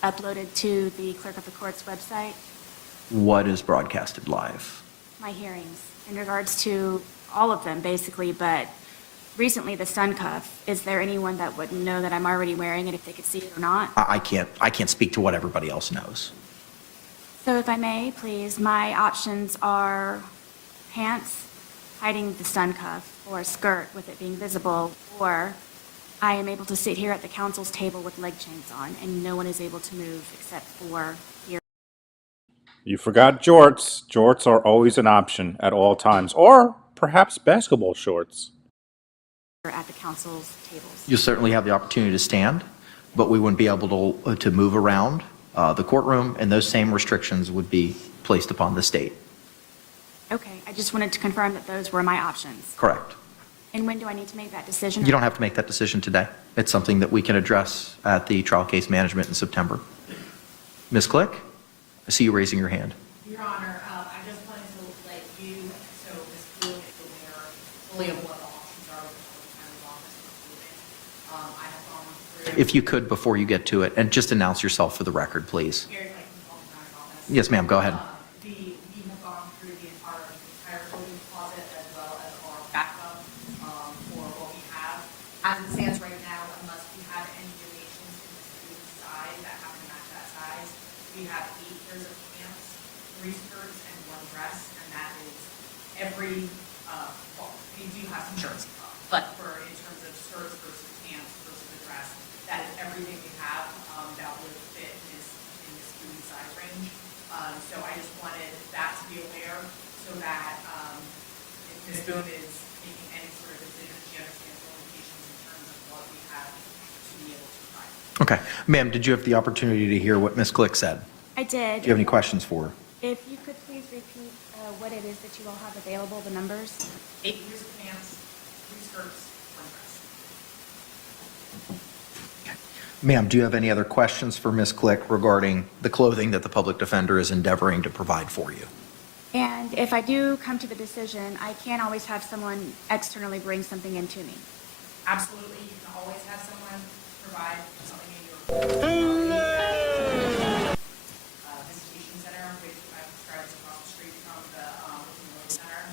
uploaded to the clerk of the court's website? What is broadcasted live? My hearings, in regards to all of them, basically, but recently the stun cuff. Is there anyone that would know that I'm already wearing it, if they could see it or not? I can't speak to what everybody else knows. So if I may, please, my options are pants hiding the stun cuff, or a skirt with it being visible, or I am able to sit here at the counsel's table with leg chains on, and no one is able to move except for here. You forgot jorts. Jorts are always an option at all times. Or perhaps basketball shorts. At the counsel's tables. You certainly have the opportunity to stand, but we wouldn't be able to move around the courtroom, and those same restrictions would be placed upon the state. Okay, I just wanted to confirm that those were my options. Correct. And when do I need to make that decision? You don't have to make that decision today. It's something that we can address at the trial case management in September. Ms. Click, I see you raising your hand. Your Honor, I just wanted to let you, so Ms. Boone is aware fully of what the options are with the Public Defender's Office for moving. I have gone through. If you could, before you get to it, and just announce yourself for the record, please. Gary Clayton, Public Defender's Office. Yes, ma'am, go ahead. We have gone through the entire clothing closet as well as our backup for what we have. As it stands right now, unless we have any donations in this food size that happen to match that size, we have 8 pairs of pants, 3 skirts, and 1 dress, and that is every, well, we do have some shirts, but for in terms of skirts versus pants versus the dress, that is everything we have that would fit in this food size range. So I just wanted that to be aware so that if Ms. Boone is making any sort of decision, she understands the limitations in terms of what we have to be able to provide. Okay. Ma'am, did you have the opportunity to hear what Ms. Click said? I did. Do you have any questions for her? If you could please repeat what it is that you all have available, the numbers? 8 pairs of pants, 3 skirts, 1 dress. Ma'am, do you have any other questions for Ms. Click regarding the clothing that the public defender is endeavoring to provide for you? And if I do come to the decision, I can always have someone externally bring something in to me. Absolutely, you can always have someone provide something in your visitation center, which I've described as across the street from the Wilson Center.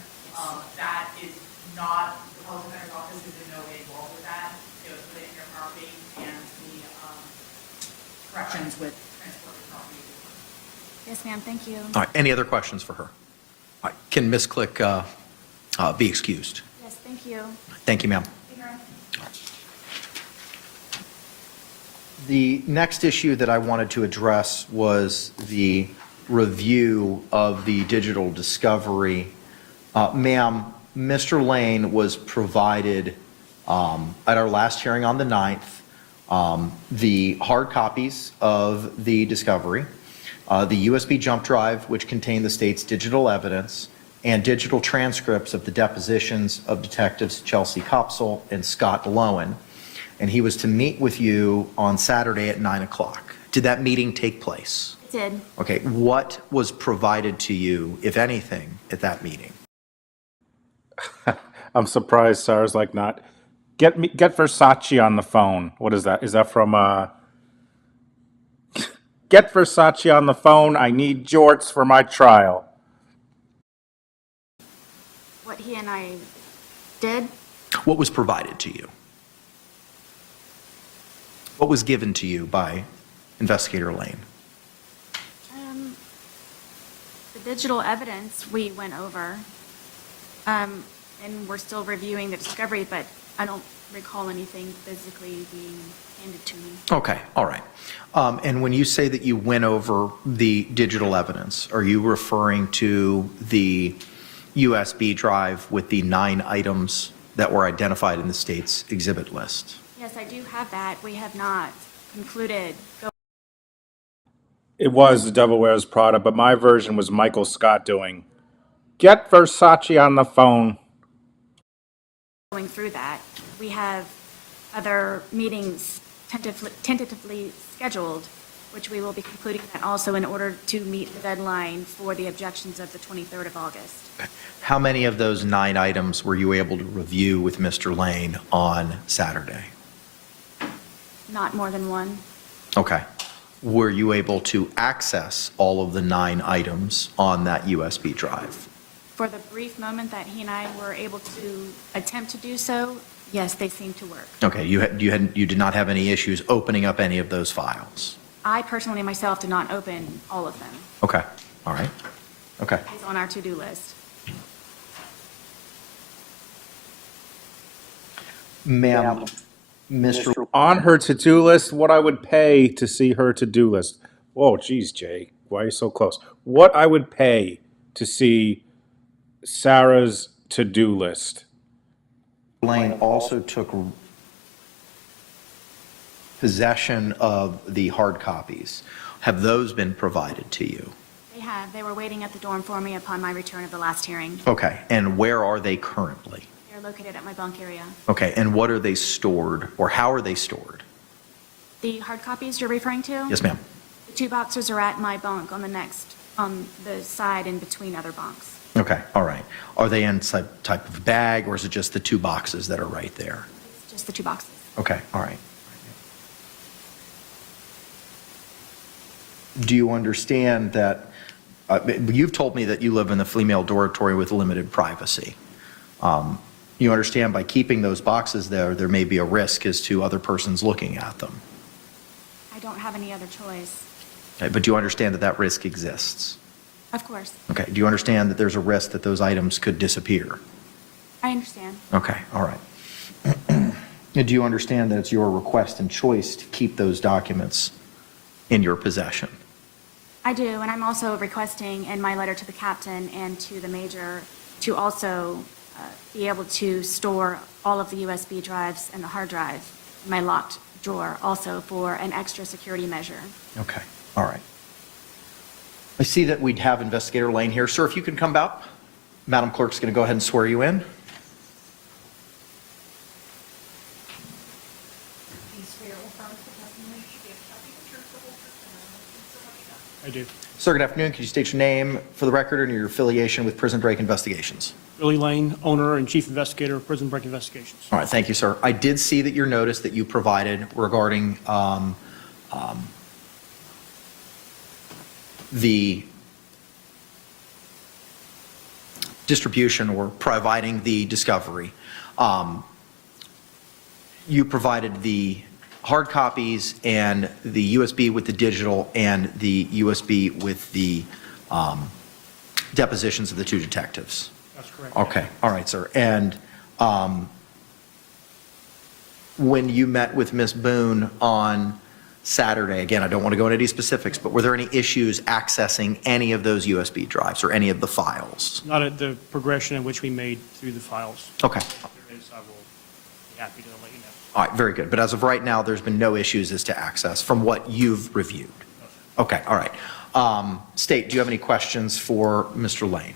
That is not, the public defender's office is in no way involved with that. It was within your property, and the corrections with transported property. Yes, ma'am, thank you. All right, any other questions for her? All right, can Ms. Click be excused? Yes, thank you. Thank you, ma'am. Thank you, Your Honor. The next issue that I wanted to address was the review of the digital discovery. Ma'am, Mr. Lane was provided at our last hearing on the 9th, the hard copies of the discovery, the USB jump drive, which contained the state's digital evidence, and digital transcripts of the depositions of Detectives Chelsea Kopsel and Scott Lowen. And he was to meet with you on Saturday at 9 o'clock. Did that meeting take place? It did. Okay, what was provided to you, if anything, at that meeting? I'm surprised Sarah's like not. Get Versace on the phone. What is that? Is that from Get Versace on the phone. I need jorts for my trial. What he and I did? What was provided to you? What was given to you by Investigator Lane? The digital evidence we went over. and we're still reviewing the discovery, but I don't recall anything physically being handed to me. Okay, all right. And when you say that you went over the digital evidence, are you referring to the USB drive with the 9 items that were identified in the state's exhibit list? Yes, I do have that. We have not concluded It was The Devil Wears Prada, but my version was Michael Scott doing, "Get Versace on the phone." going through that. We have other meetings tentatively scheduled, which we will be concluding that also in order to meet the deadline for the objections of the 23rd of August. How many of those 9 items were you able to review with Mr. Lane on Saturday? Not more than one. Okay. Were you able to access all of the 9 items on that USB drive? For the brief moment that he and I were able to attempt to do so, yes, they seem to work. Okay, you did not have any issues opening up any of those files? I personally myself did not open all of them. Okay, all right. Okay. It's on our to-do list. Ma'am, Mr. On her to-do list, what I would pay to see her to-do list. Whoa, geez, Jay, why are you so close? What I would pay to see Sarah's to-do list. Lane also took possession of the hard copies. Have those been provided to you? They have. They were waiting at the dorm for me upon my return of the last hearing. Okay, and where are they currently? They're located at my bunk area. Okay, and what are they stored, or how are they stored? The hard copies you're referring to? Yes, ma'am. The 2 boxes are at my bunk on the side in between other bunks. Okay, all right. Are they in some type of bag, or is it just the 2 boxes that are right there? It's just the 2 boxes. Okay, all right. Do you understand that, you've told me that you live in the female dormitory with limited privacy. You understand by keeping those boxes there, there may be a risk as to other persons looking at them. I don't have any other choice. Okay, but do you understand that that risk exists? Of course. Okay, do you understand that there's a risk that those items could disappear? I understand. Okay, all right. And do you understand that it's your request and choice to keep those documents in your possession? I do, and I'm also requesting in my letter to the captain and to the major to also be able to store all of the USB drives and the hard drive in my locked drawer, also for an extra security measure. Okay, all right. I see that we'd have Investigator Lane here. Sir, if you can come up. Madam Clerk's going to go ahead and swear you in. I do. Sir, good afternoon. Could you state your name for the record and your affiliation with Prison Break Investigations? Billy Lane, owner and chief investigator of Prison Break Investigations. All right, thank you, sir. I did see that your notice that you provided regarding the distribution or providing the discovery. You provided the hard copies and the USB with the digital and the USB with the depositions of the 2 detectives. That's correct. Okay, all right, sir. And when you met with Ms. Boone on Saturday, again, I don't want to go into any specifics, but were there any issues accessing any of those USB drives or any of the files? Not at the progression in which we made through the files. Okay, If there is, I will be happy to let you know. all right, very good. But as of right now, there's been no issues as to access from what you've reviewed? Okay, all right. State, do you have any questions for Mr. Lane?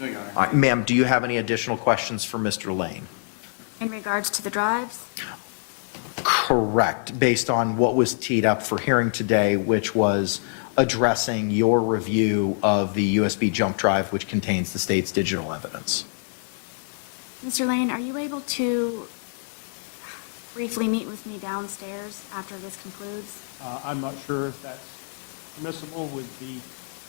No, Your Honor. All right, ma'am, do you have any additional questions for Mr. Lane? In regards to the drives, Correct, based on what was teed up for hearing today, which was addressing your review of the USB jump drive, which contains the state's digital evidence. Mr. Lane, are you able to briefly meet with me downstairs after this concludes? I'm not sure if that's permissible with the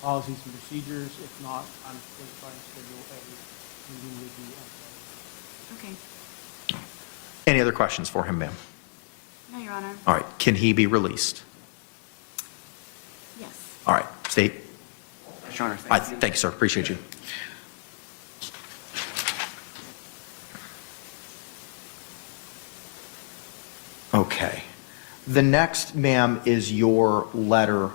policies and procedures. If not, I'm going to try and schedule a meeting with you. Okay. Any other questions for him, ma'am? No, Your Honor. All right, can he be released? Yes. All right, state. Yes, Your Honor. Thank you, sir, appreciate you. Okay. The next, ma'am, is your letter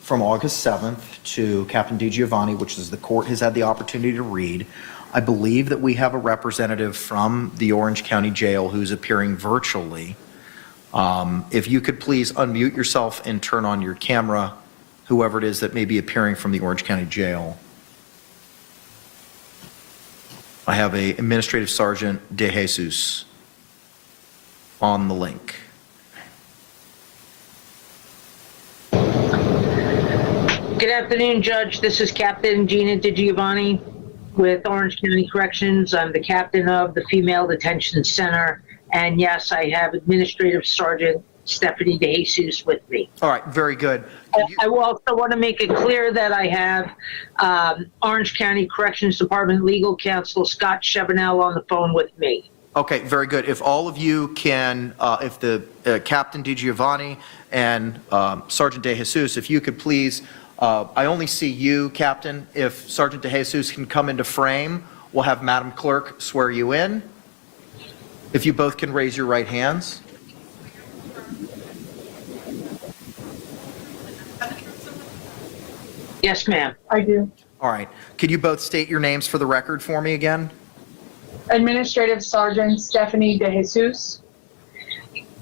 from August 7th to Captain DiGiovanni, which is the court has had the opportunity to read. I believe that we have a representative from the Orange County Jail who's appearing virtually. If you could please unmute yourself and turn on your camera, whoever it is that may be appearing from the Orange County Jail. I have a Administrative Sergeant De Jesus on the link. Good afternoon, Judge. This is Captain Gina DiGiovanni with Orange County Corrections. I'm the captain of the Female Detention Center. And yes, I have Administrative Sergeant Stephanie De Jesus with me. All right, very good. I will also want to make it clear that I have Orange County Corrections Department Legal Counsel Scott Chevenel on the phone with me. Okay, very good. If all of you can, if the Captain DiGiovanni and Sergeant De Jesus, if you could please, I only see you, Captain. If Sergeant De Jesus can come into frame, we'll have Madam Clerk swear you in. If you both can raise your right hands. Yes, ma'am. I do. All right. Could you both state your names for the record for me again? Administrative Sergeant Stephanie De Jesus.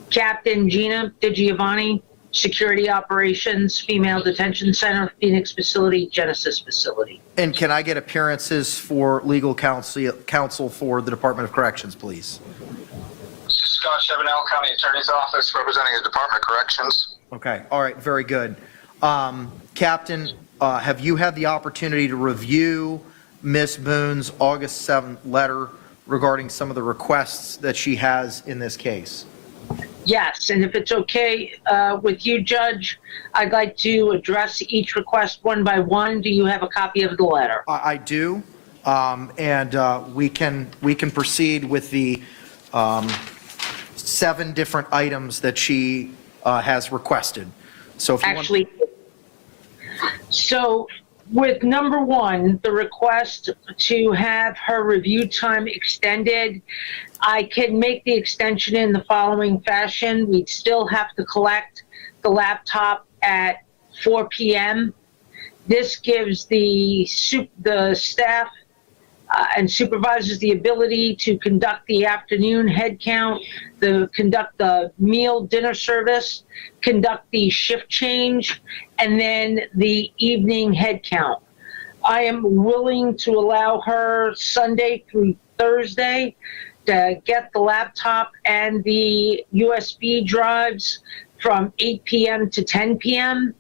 Captain Gina DiGiovanni, Security Operations, Female Detention Center, Phoenix Facility, Genesis Facility. And can I get appearances for legal counsel for the Department of Corrections, please? Scott Chevenel, County Attorney's Office, representing the Department of Corrections. Okay. All right. Very good. Captain, have you had the opportunity to review Ms. Boone's August 7th letter regarding some of the requests that she has in this case? Yes, and if it's okay with you, Judge, I'd like to address each request one by one. Do you have a copy of the letter? I do, and we can proceed with the 7 different items that she has requested. So if you Actually, so with number 1, the request to have her review time extended, I can make the extension in the following fashion. We'd still have to collect the laptop at 4 p.m. This gives the staff and supervisors the ability to conduct the afternoon head count, conduct the meal dinner service, conduct the shift change, and then the evening head count. I am willing to allow her Sunday through Thursday to get the laptop and the USB drives from 8 p.m. to 10 p.m.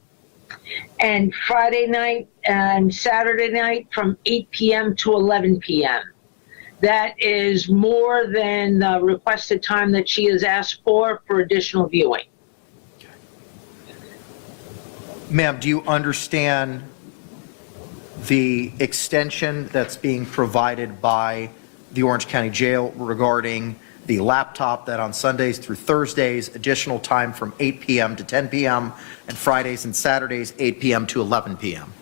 and Friday night and Saturday night from 8 p.m. to 11 p.m. That is more than the requested time that she has asked for additional viewing. Ma'am, do you understand the extension that's being provided by the Orange County Jail regarding the laptop, that on Sundays through Thursdays, additional time from 8 p.m. to 10 p.m., and Fridays and Saturdays, 8 p.m. to 11 p.m.?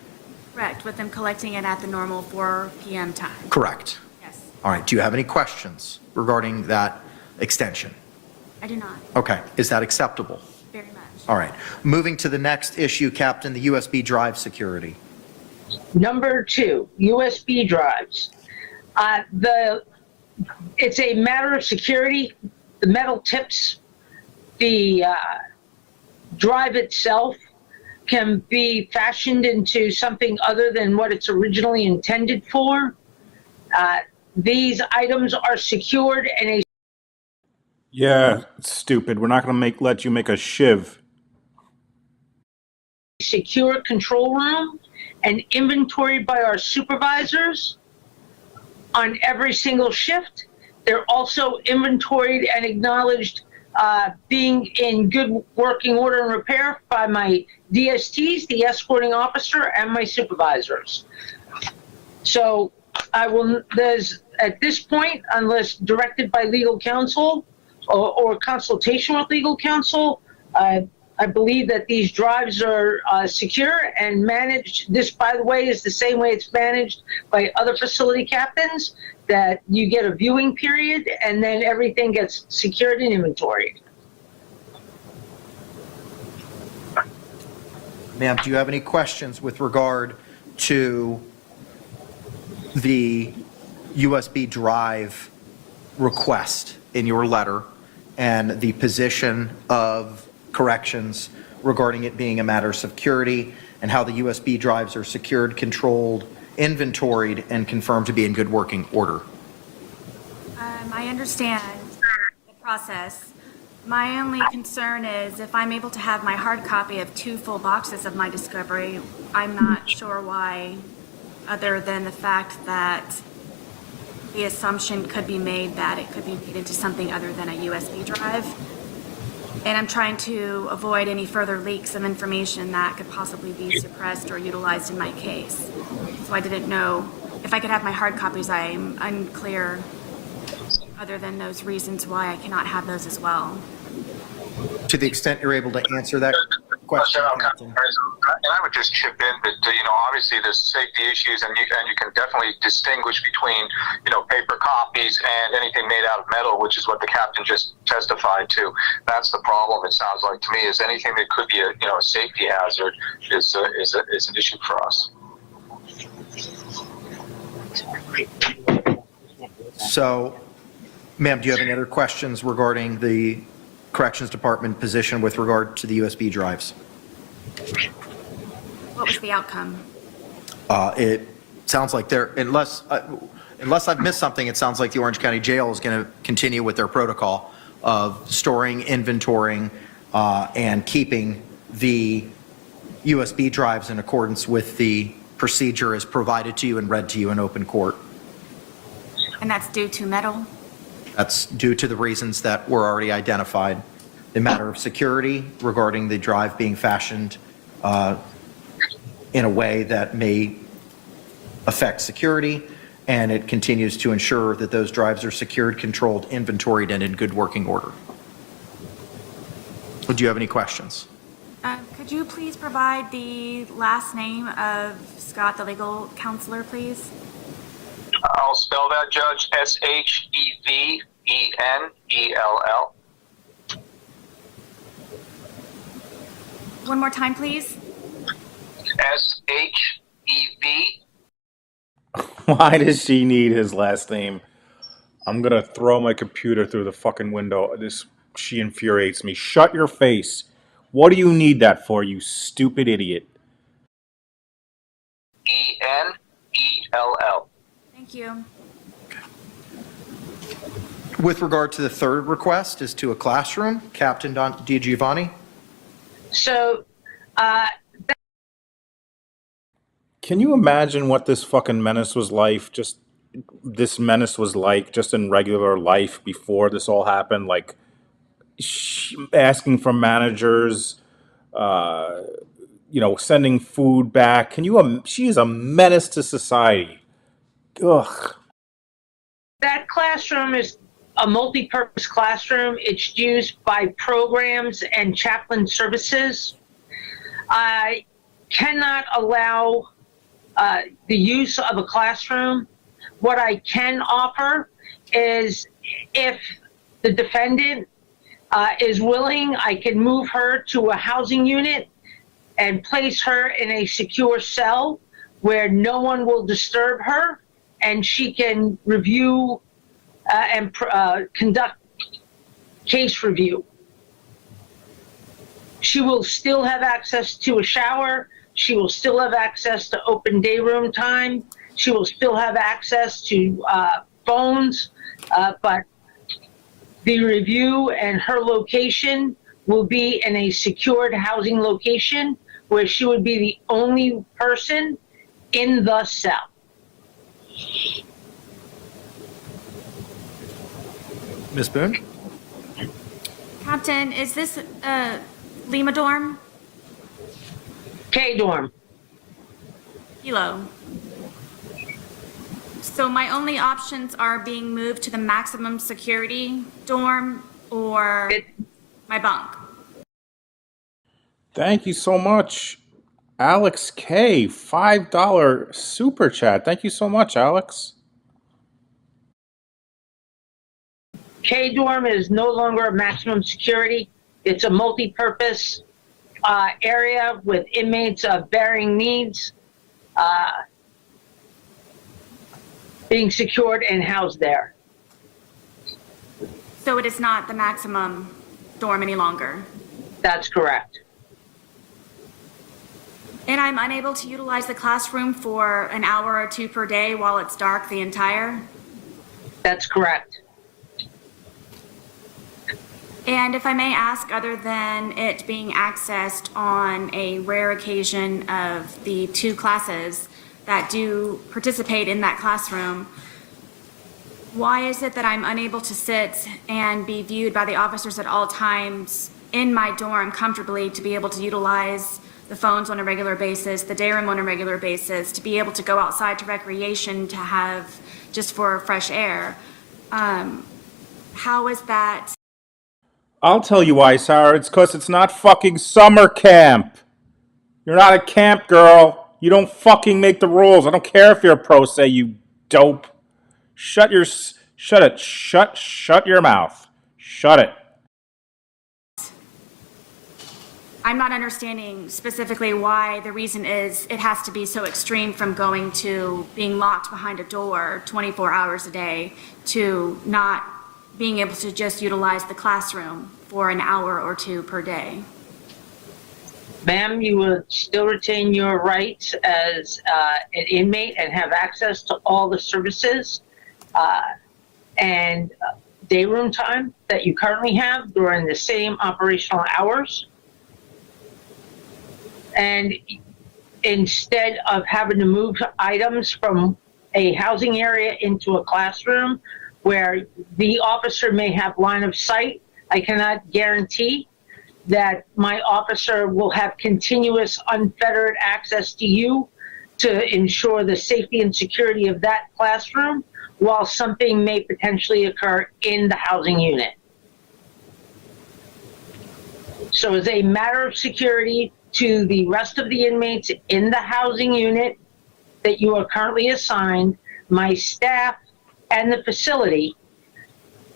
Correct, with them collecting it at the normal 4 p.m. time. Correct. Yes, All right. Do you have any questions regarding that extension? I do not. Okay. Is that acceptable? Very much. All right. Moving to the next issue, Captain, the USB drive security. Number 2, USB drives. It's a matter of security. The metal tips, the drive itself can be fashioned into something other than what it's originally intended for. These items are secured in a Yeah, it's stupid. We're not going to let you make a shiv. secure control room and inventoried by our supervisors on every single shift. They're also inventoried and acknowledged being in good working order and repair by my DSTs, the escorting officer, and my supervisors. So at this point, unless directed by legal counsel or consultation with legal counsel, I believe that these drives are secure and managed. This, by the way, is the same way it's managed by other facility captains, that you get a viewing period and then everything gets secured and inventoried. Ma'am, do you have any questions with regard to the USB drive request in your letter and the position of corrections regarding it being a matter of security and how the USB drives are secured, controlled, inventoried, and confirmed to be in good working order? I understand the process. My only concern is if I'm able to have my hard copy of 2 full boxes of my discovery, I'm not sure why, other than the fact that the assumption could be made that it could be made into something other than a USB drive. And I'm trying to avoid any further leaks of information that could possibly be suppressed or utilized in my case. So I didn't know if I could have my hard copies. I'm unclear, other than those reasons why I cannot have those as well. To the extent you're able to answer that question, Captain. And I would just chip in that, obviously there's safety issues and you can definitely distinguish between, paper copies and anything made out of metal, which is what the captain just testified to. That's the problem, it sounds like to me, is anything that could be a safety hazard is an issue for us. So, ma'am, do you have any other questions regarding the Corrections Department position with regard to the USB drives? What was the outcome? It sounds like unless I've missed something, it sounds like the Orange County Jail is going to continue with their protocol of storing, inventorying, and keeping the USB drives in accordance with the procedure as provided to you and read to you in open court. And that's due to metal? That's due to the reasons that were already identified. The matter of security regarding the drive being fashioned in a way that may affect security, and it continues to ensure that those drives are secured, controlled, inventoried, and in good working order. Do you have any questions? Could you please provide the last name of Scott, the legal counselor, please? I'll spell that, Judge. Shevennell. One more time, please. Shev. Why does she need his last name? I'm gonna throw my computer through the fucking window. She infuriates me. Shut your face. What do you need that for, you stupid idiot? Ennell. Thank you. With regard to the third request is to a classroom, Captain DiGiovanni. So, Can you imagine what this fucking menace was like? Just in regular life before this all happened, like asking for managers, sending food back. She is a menace to society. Ugh. that classroom is a multi-purpose classroom. It's used by programs and chaplain services. I cannot allow the use of a classroom. What I can offer is if the defendant is willing, I can move her to a housing unit and place her in a secure cell where no one will disturb her, and she can review and conduct case review. She will still have access to a shower. She will still have access to open day room time. She will still have access to phones, but the review and her location will be in a secured housing location where she would be the only person in the cell. Ms. Boone? Captain, is this Lima dorm? K dorm. Kilo. So my only options are being moved to the maximum security dorm or my bunk. Thank you so much, Alex K. $5 super chat. Thank you so much, Alex. K dorm is no longer a maximum security. It's a multi-purpose area with inmates of varying needs being secured and housed there. So it is not the maximum dorm any longer? That's correct. And I'm unable to utilize the classroom for an hour or two per day while it's dark the entire? That's correct. And if I may ask, other than it being accessed on a rare occasion of the 2 classes that do participate in that classroom, why is it that I'm unable to sit and be viewed by the officers at all times in my dorm comfortably to be able to utilize the phones on a regular basis, the day room on a regular basis, to be able to go outside to recreation, to have just for fresh air? How is that? I'll tell you why, Sarah. It's because it's not fucking summer camp. You're not a camp girl. You don't fucking make the rules. I don't care if you're a pro se, you dope. Shut your mouth. Shut it. I'm not understanding specifically why the reason is it has to be so extreme from going to being locked behind a door 24 hours a day to not being able to just utilize the classroom for an hour or 2 per day. Ma'am, you will still retain your rights as an inmate and have access to all the services and day room time that you currently have during the same operational hours. And instead of having to move items from a housing area into a classroom where the officer may have line of sight, I cannot guarantee that my officer will have continuous unfettered access to you to ensure the safety and security of that classroom while something may potentially occur in the housing unit. So as a matter of security to the rest of the inmates in the housing unit that you are currently assigned, my staff and the facility,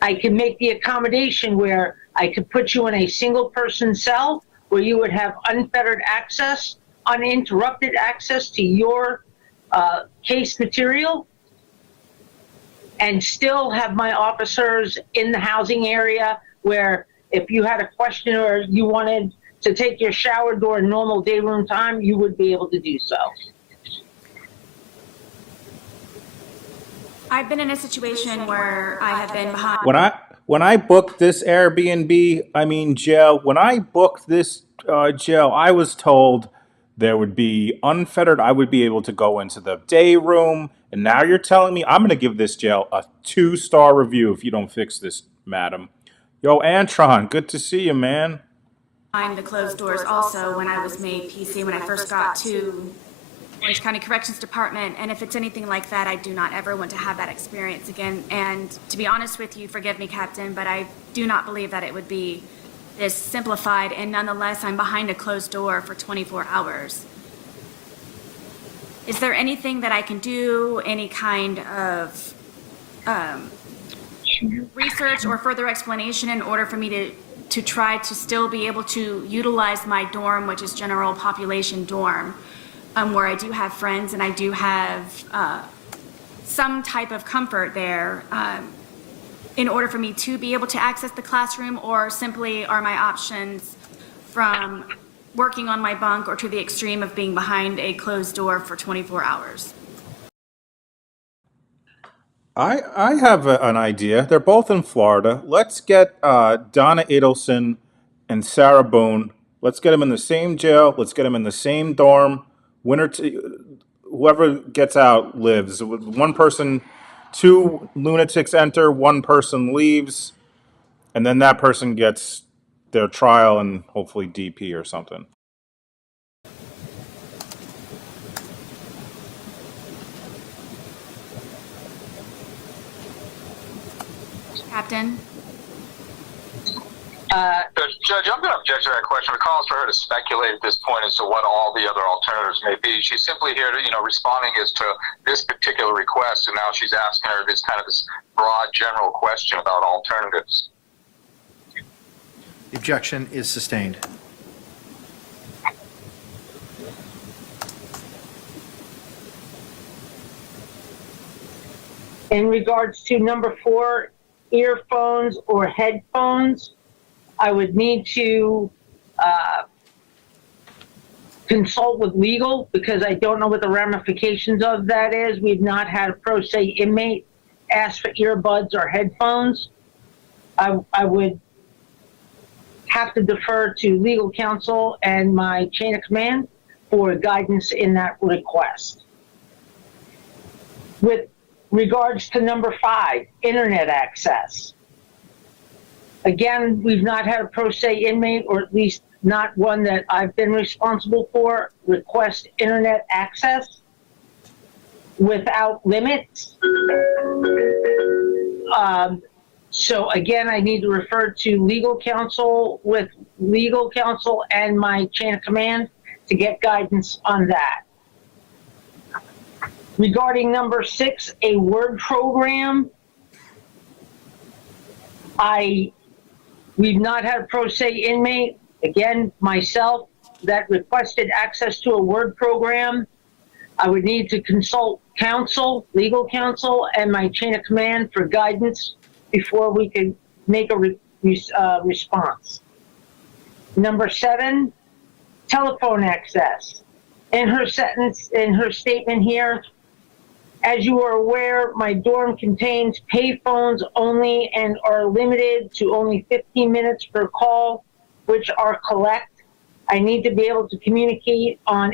I can make the accommodation where I could put you in a single person cell where you would have unfettered access, uninterrupted access to your case material, and still have my officers in the housing area where if you had a question or you wanted to take your shower during normal day room time, you would be able to do so. I've been in a situation where I have been behind. When I booked this Airbnb, I mean jail, when I booked this jail, I was told there would be unfettered, I would be able to go into the day room, and now you're telling me I'm going to give this jail a 2-star review if you don't fix this, madam. Yo, Antron, good to see you, man. Behind the closed doors also when I was made PC when I first got to Orange County Corrections Department, and if it's anything like that, I do not ever want to have that experience again. And to be honest with you, forgive me, Captain, but I do not believe that it would be this simplified, and nonetheless, I'm behind a closed door for 24 hours. Is there anything that I can do, any kind of research or further explanation in order for me to try to still be able to utilize my dorm, which is general population dorm, where I do have friends and I do have some type of comfort there, in order for me to be able to access the classroom, or simply are my options from working on my bunk or to the extreme of being behind a closed door for 24 hours? I have an idea. They're both in Florida. Let's get Donna Adelson and Sarah Boone. Let's get them in the same jail. Let's get them in the same dorm. Whoever gets out lives. One person, 2 lunatics enter, 1 person leaves, and then that person gets their trial and hopefully DP or something. Captain? Judge, I'm going to object to that question. It calls for her to speculate at this point as to what all the other alternatives may be. She's simply here to, responding as to this particular request, and now she's asking her this broad, general question about alternatives. The objection is sustained. In regards to number 4, earphones or headphones, I would need to consult with legal because I don't know what the ramifications of that is. We've not had a pro se inmate ask for earbuds or headphones. I would have to defer to legal counsel and my chain of command for guidance in that request. With regards to number 5, internet access. Again, we've not had a pro se inmate, or at least not one that I've been responsible for, request internet access without limits. So again, I need to refer to legal counsel with legal counsel and my chain of command to get guidance on that. Regarding number 6, a word program, we've not had a pro se inmate, again, myself, that requested access to a word program. I would need to consult counsel, legal counsel, and my chain of command for guidance before we could make a response. Number 7, telephone access. In her statement here, as you are aware, my dorm contains payphones only and are limited to only 15 minutes per call, which are collect. I need to be able to communicate on